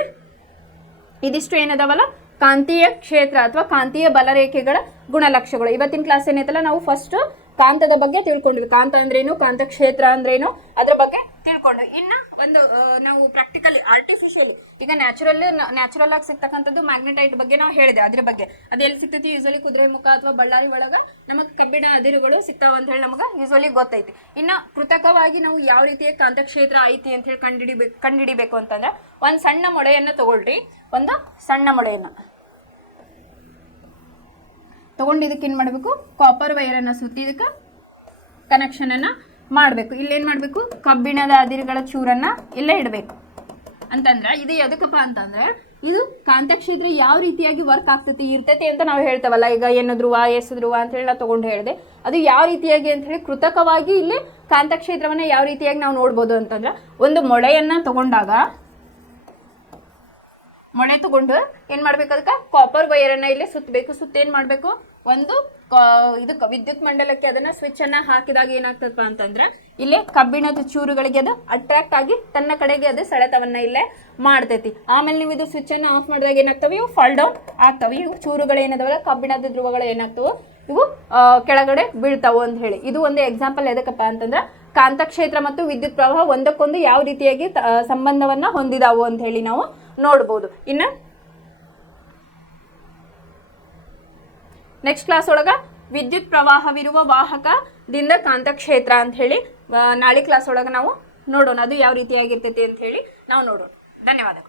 ಇದಿಷ್ಟು ಏನದವಲ್ಲ ಕಾಂತೀಯ ಕ್ಷೇತ್ರ ಅಥವಾ ಕಾಂತೀಯ ಬಲರೇಖೆಗಳ ಗುಣಲಕ್ಷಣಗಳು. ಇವತ್ತಿನ ಕ್ಲಾಸ್ ಏನೈತಲ್ಲ ನಾವು ಫಸ್ಟ್ ಕಾಂತದ ಬಗ್ಗೆ ತಿಳ್ಕೊಂಡ್ವಿ. ಕಾಂತ ಅಂದ್ರೇನು, ಕಾಂತ ಕ್ಷೇತ್ರ ಅಂದ್ರೇನು, ಅದ್ರ ಬಗ್ಗೆ ತಿಳ್ಕೊಂಡ್ವಿ. ಇನ್ನ ಒಂದು ನಾವು ಪ್ರಾಕ್ಟಿಕಲ್ ಆರ್ಟಿಫಿಷಿಯಲಿ ಈಗ ನ್ಯಾಚುರಲ್ ಆಗಿ ಸಿಗ್ತಕ್ಕಂಥದ್ದು ಮ್ಯಾಗ್ನೆಟೈಟ್ ಬಗ್ಗೆ ನಾವು ಹೇಳಿದೆ. ಅದ್ರ ಬಗ್ಗೆ ಅದು ಎಲ್ಲಿ ಸಿಗ್ತೈತಿ, ಯೂಸಲಿ ಕುದುರೆ ಮುಖ ಅಥವಾ ಬಳ್ಳಾರಿ ಒಳಗ ನಮಗೆ ಕಬ್ಬಿಣ ಅದಿರುಗಳು ಸಿಗ್ತಾವ ಅಂತ ಹೇಳಿ ನಮಗೆ ಯೂಸಲಿ ಗೊತ್ತೈತಿ. ಇನ್ನ ಕೃತಕವಾಗಿ ನಾವು ಯಾವ ರೀತಿಯ ಕಾಂತಕ್ಷೇತ್ರ ಐತಿ ಅಂತ ಹೇಳಿ ಕಂಡುಹಿಡಿಬೇಕು ಅಂತಂದ್ರೆ ಒಂದು ಸಣ್ಣ ಮೊಳೆಯನ್ನ ತಗೊಳ್ರಿ. ಒಂದು ಸಣ್ಣ ಮೊಳೆಯನ್ನ ತಗೊಂಡು ಇದಕ್ಕೆ ಏನ್ ಮಾಡ್ಬೇಕು, ಕಾಪರ್ ವೈರ್ ಅನ್ನ ಸುತ್ತಿ ಇದಕ್ಕೆ ಕನೆಕ್ಷನ್ ಅನ್ನ ಮಾಡ್ಬೇಕು. ಇಲ್ಲೇನ್ ಮಾಡ್ಬೇಕು, ಕಬ್ಬಿಣದ ಅದಿರುಗಳ ಚೂರನ್ನ ಇಲ್ಲೇ ಇಡಬೇಕು. ಅಂತಂದ್ರೆ ಇದು ಎದಕ್ಕಪ್ಪ ಅಂತಂದ್ರೆ ಇದು ಕಾಂತಕ್ಷೇತ್ರ ಯಾವ ರೀತಿಯಾಗಿ ವರ್ಕ್ ಇರ್ತೈತಿ ಅಂತ ನಾವು ಹೇಳ್ತೇವಲ್ಲ. ಈಗ ಏನು ಧ್ರುವ ಎಸ್ ಧ್ರುವ ಅಂತ ಹೇಳಿ ನಾವು ತಗೊಂಡು ಹೇಳಿದೆ. ಅದು ಯಾವ ರೀತಿಯಾಗಿ ಅಂತ ಹೇಳಿ ಕೃತಕವಾಗಿ ಇಲ್ಲಿ ಕಾಂತಕ್ಷೇತ್ರವನ್ನ ಯಾವ ರೀತಿಯಾಗಿ ನಾವು ನೋಡ್ಬೋದು ಅಂತಂದ್ರೆ ಒಂದು ಮೊಳೆಯನ್ನ ತಗೊಂಡಾಗ ಮೊಳೆ ತಗೊಂಡು ಏನ್ ಮಾಡ್ಬೇಕು, ಅದಕ್ಕೆ ಕಾಪರ್ ವೈರ್ ಅನ್ನ ಇಲ್ಲಿ ಸುತ್ತಬೇಕು. ಏನ್ ಮಾಡ್ಬೇಕು, ಒಂದು ಇದಕ್ಕೆ ವಿದ್ಯುತ್ ಮಂಡಲಕ್ಕೆ ಅದನ್ನ ಸ್ವಿಚ್ ಅನ್ನ ಹಾಕಿದಾಗ ಏನಾಗ್ತದಪ್ಪ ಅಂತಂದ್ರೆ ಇಲ್ಲಿ ಕಬ್ಬಿಣದ ಚೂರುಗಳಿಗೆ ಅದು ಅಟ್ರಾಕ್ಟ್ ಆಗಿ ತನ್ನ ಕಡೆಗೆ ಅದು ಸೆಳೆತವನ್ನ ಇಲ್ಲೇ ಮಾಡ್ತೈತಿ. ಆಮೇಲೆ ನೀವು ಇದು ಸ್ವಿಚ್ ಅನ್ನ ಆಫ್ ಮಾಡಿದಾಗ ಏನಾಗ್ತವೆ, ಇವು ಫಾಲ್ ಡೌನ್ ಆಗ್ತವೆ. ಇವು ಚೂರುಗಳು ಏನದವಲ್ಲ ಕಬ್ಬಿಣದ ಧ್ರುವಗಳು ಏನಾಗ್ತವೆ, ಇವು ಕೆಳಗಡೆ ಬೀಳ್ತಾವು ಅಂತ ಹೇಳಿ. ಇದು ಒಂದು ಎಕ್ಸಾಂಪಲ್ ಎದಕ್ಕಪ್ಪ ಅಂತಂದ್ರೆ ಕಾಂತಕ್ಷೇತ್ರ ಮತ್ತು ವಿದ್ಯುತ್ ಪ್ರವಾಹ ಒಂದಕ್ಕೊಂದು ಯಾವ ರೀತಿಯಾಗಿ ಸಂಬಂಧವನ್ನ ಹೊಂದಿದಾವು ಅಂತ ಹೇಳಿ ನಾವು ನೋಡ್ಬೋದು. ಇನ್ನ ನೆಕ್ಸ್ಟ್ ಕ್ಲಾಸ್ ಒಳಗ ವಿದ್ಯುತ್ ಪ್ರವಾಹವಿರುವ ವಾಹಕದಿಂದ ಕಾಂತಕ್ಷೇತ್ರ ಅಂತ ಹೇಳಿ ನಾಳೆ ಕ್ಲಾಸ್ ಒಳಗ ನಾವು ನೋಡೋಣ. ಅದು ಯಾವ ರೀತಿಯಾಗಿರ್ತೈತಿ ಅಂತ ಹೇಳಿ ನಾವು ನೋಡೋಣ. ಧನ್ಯವಾದಗಳು.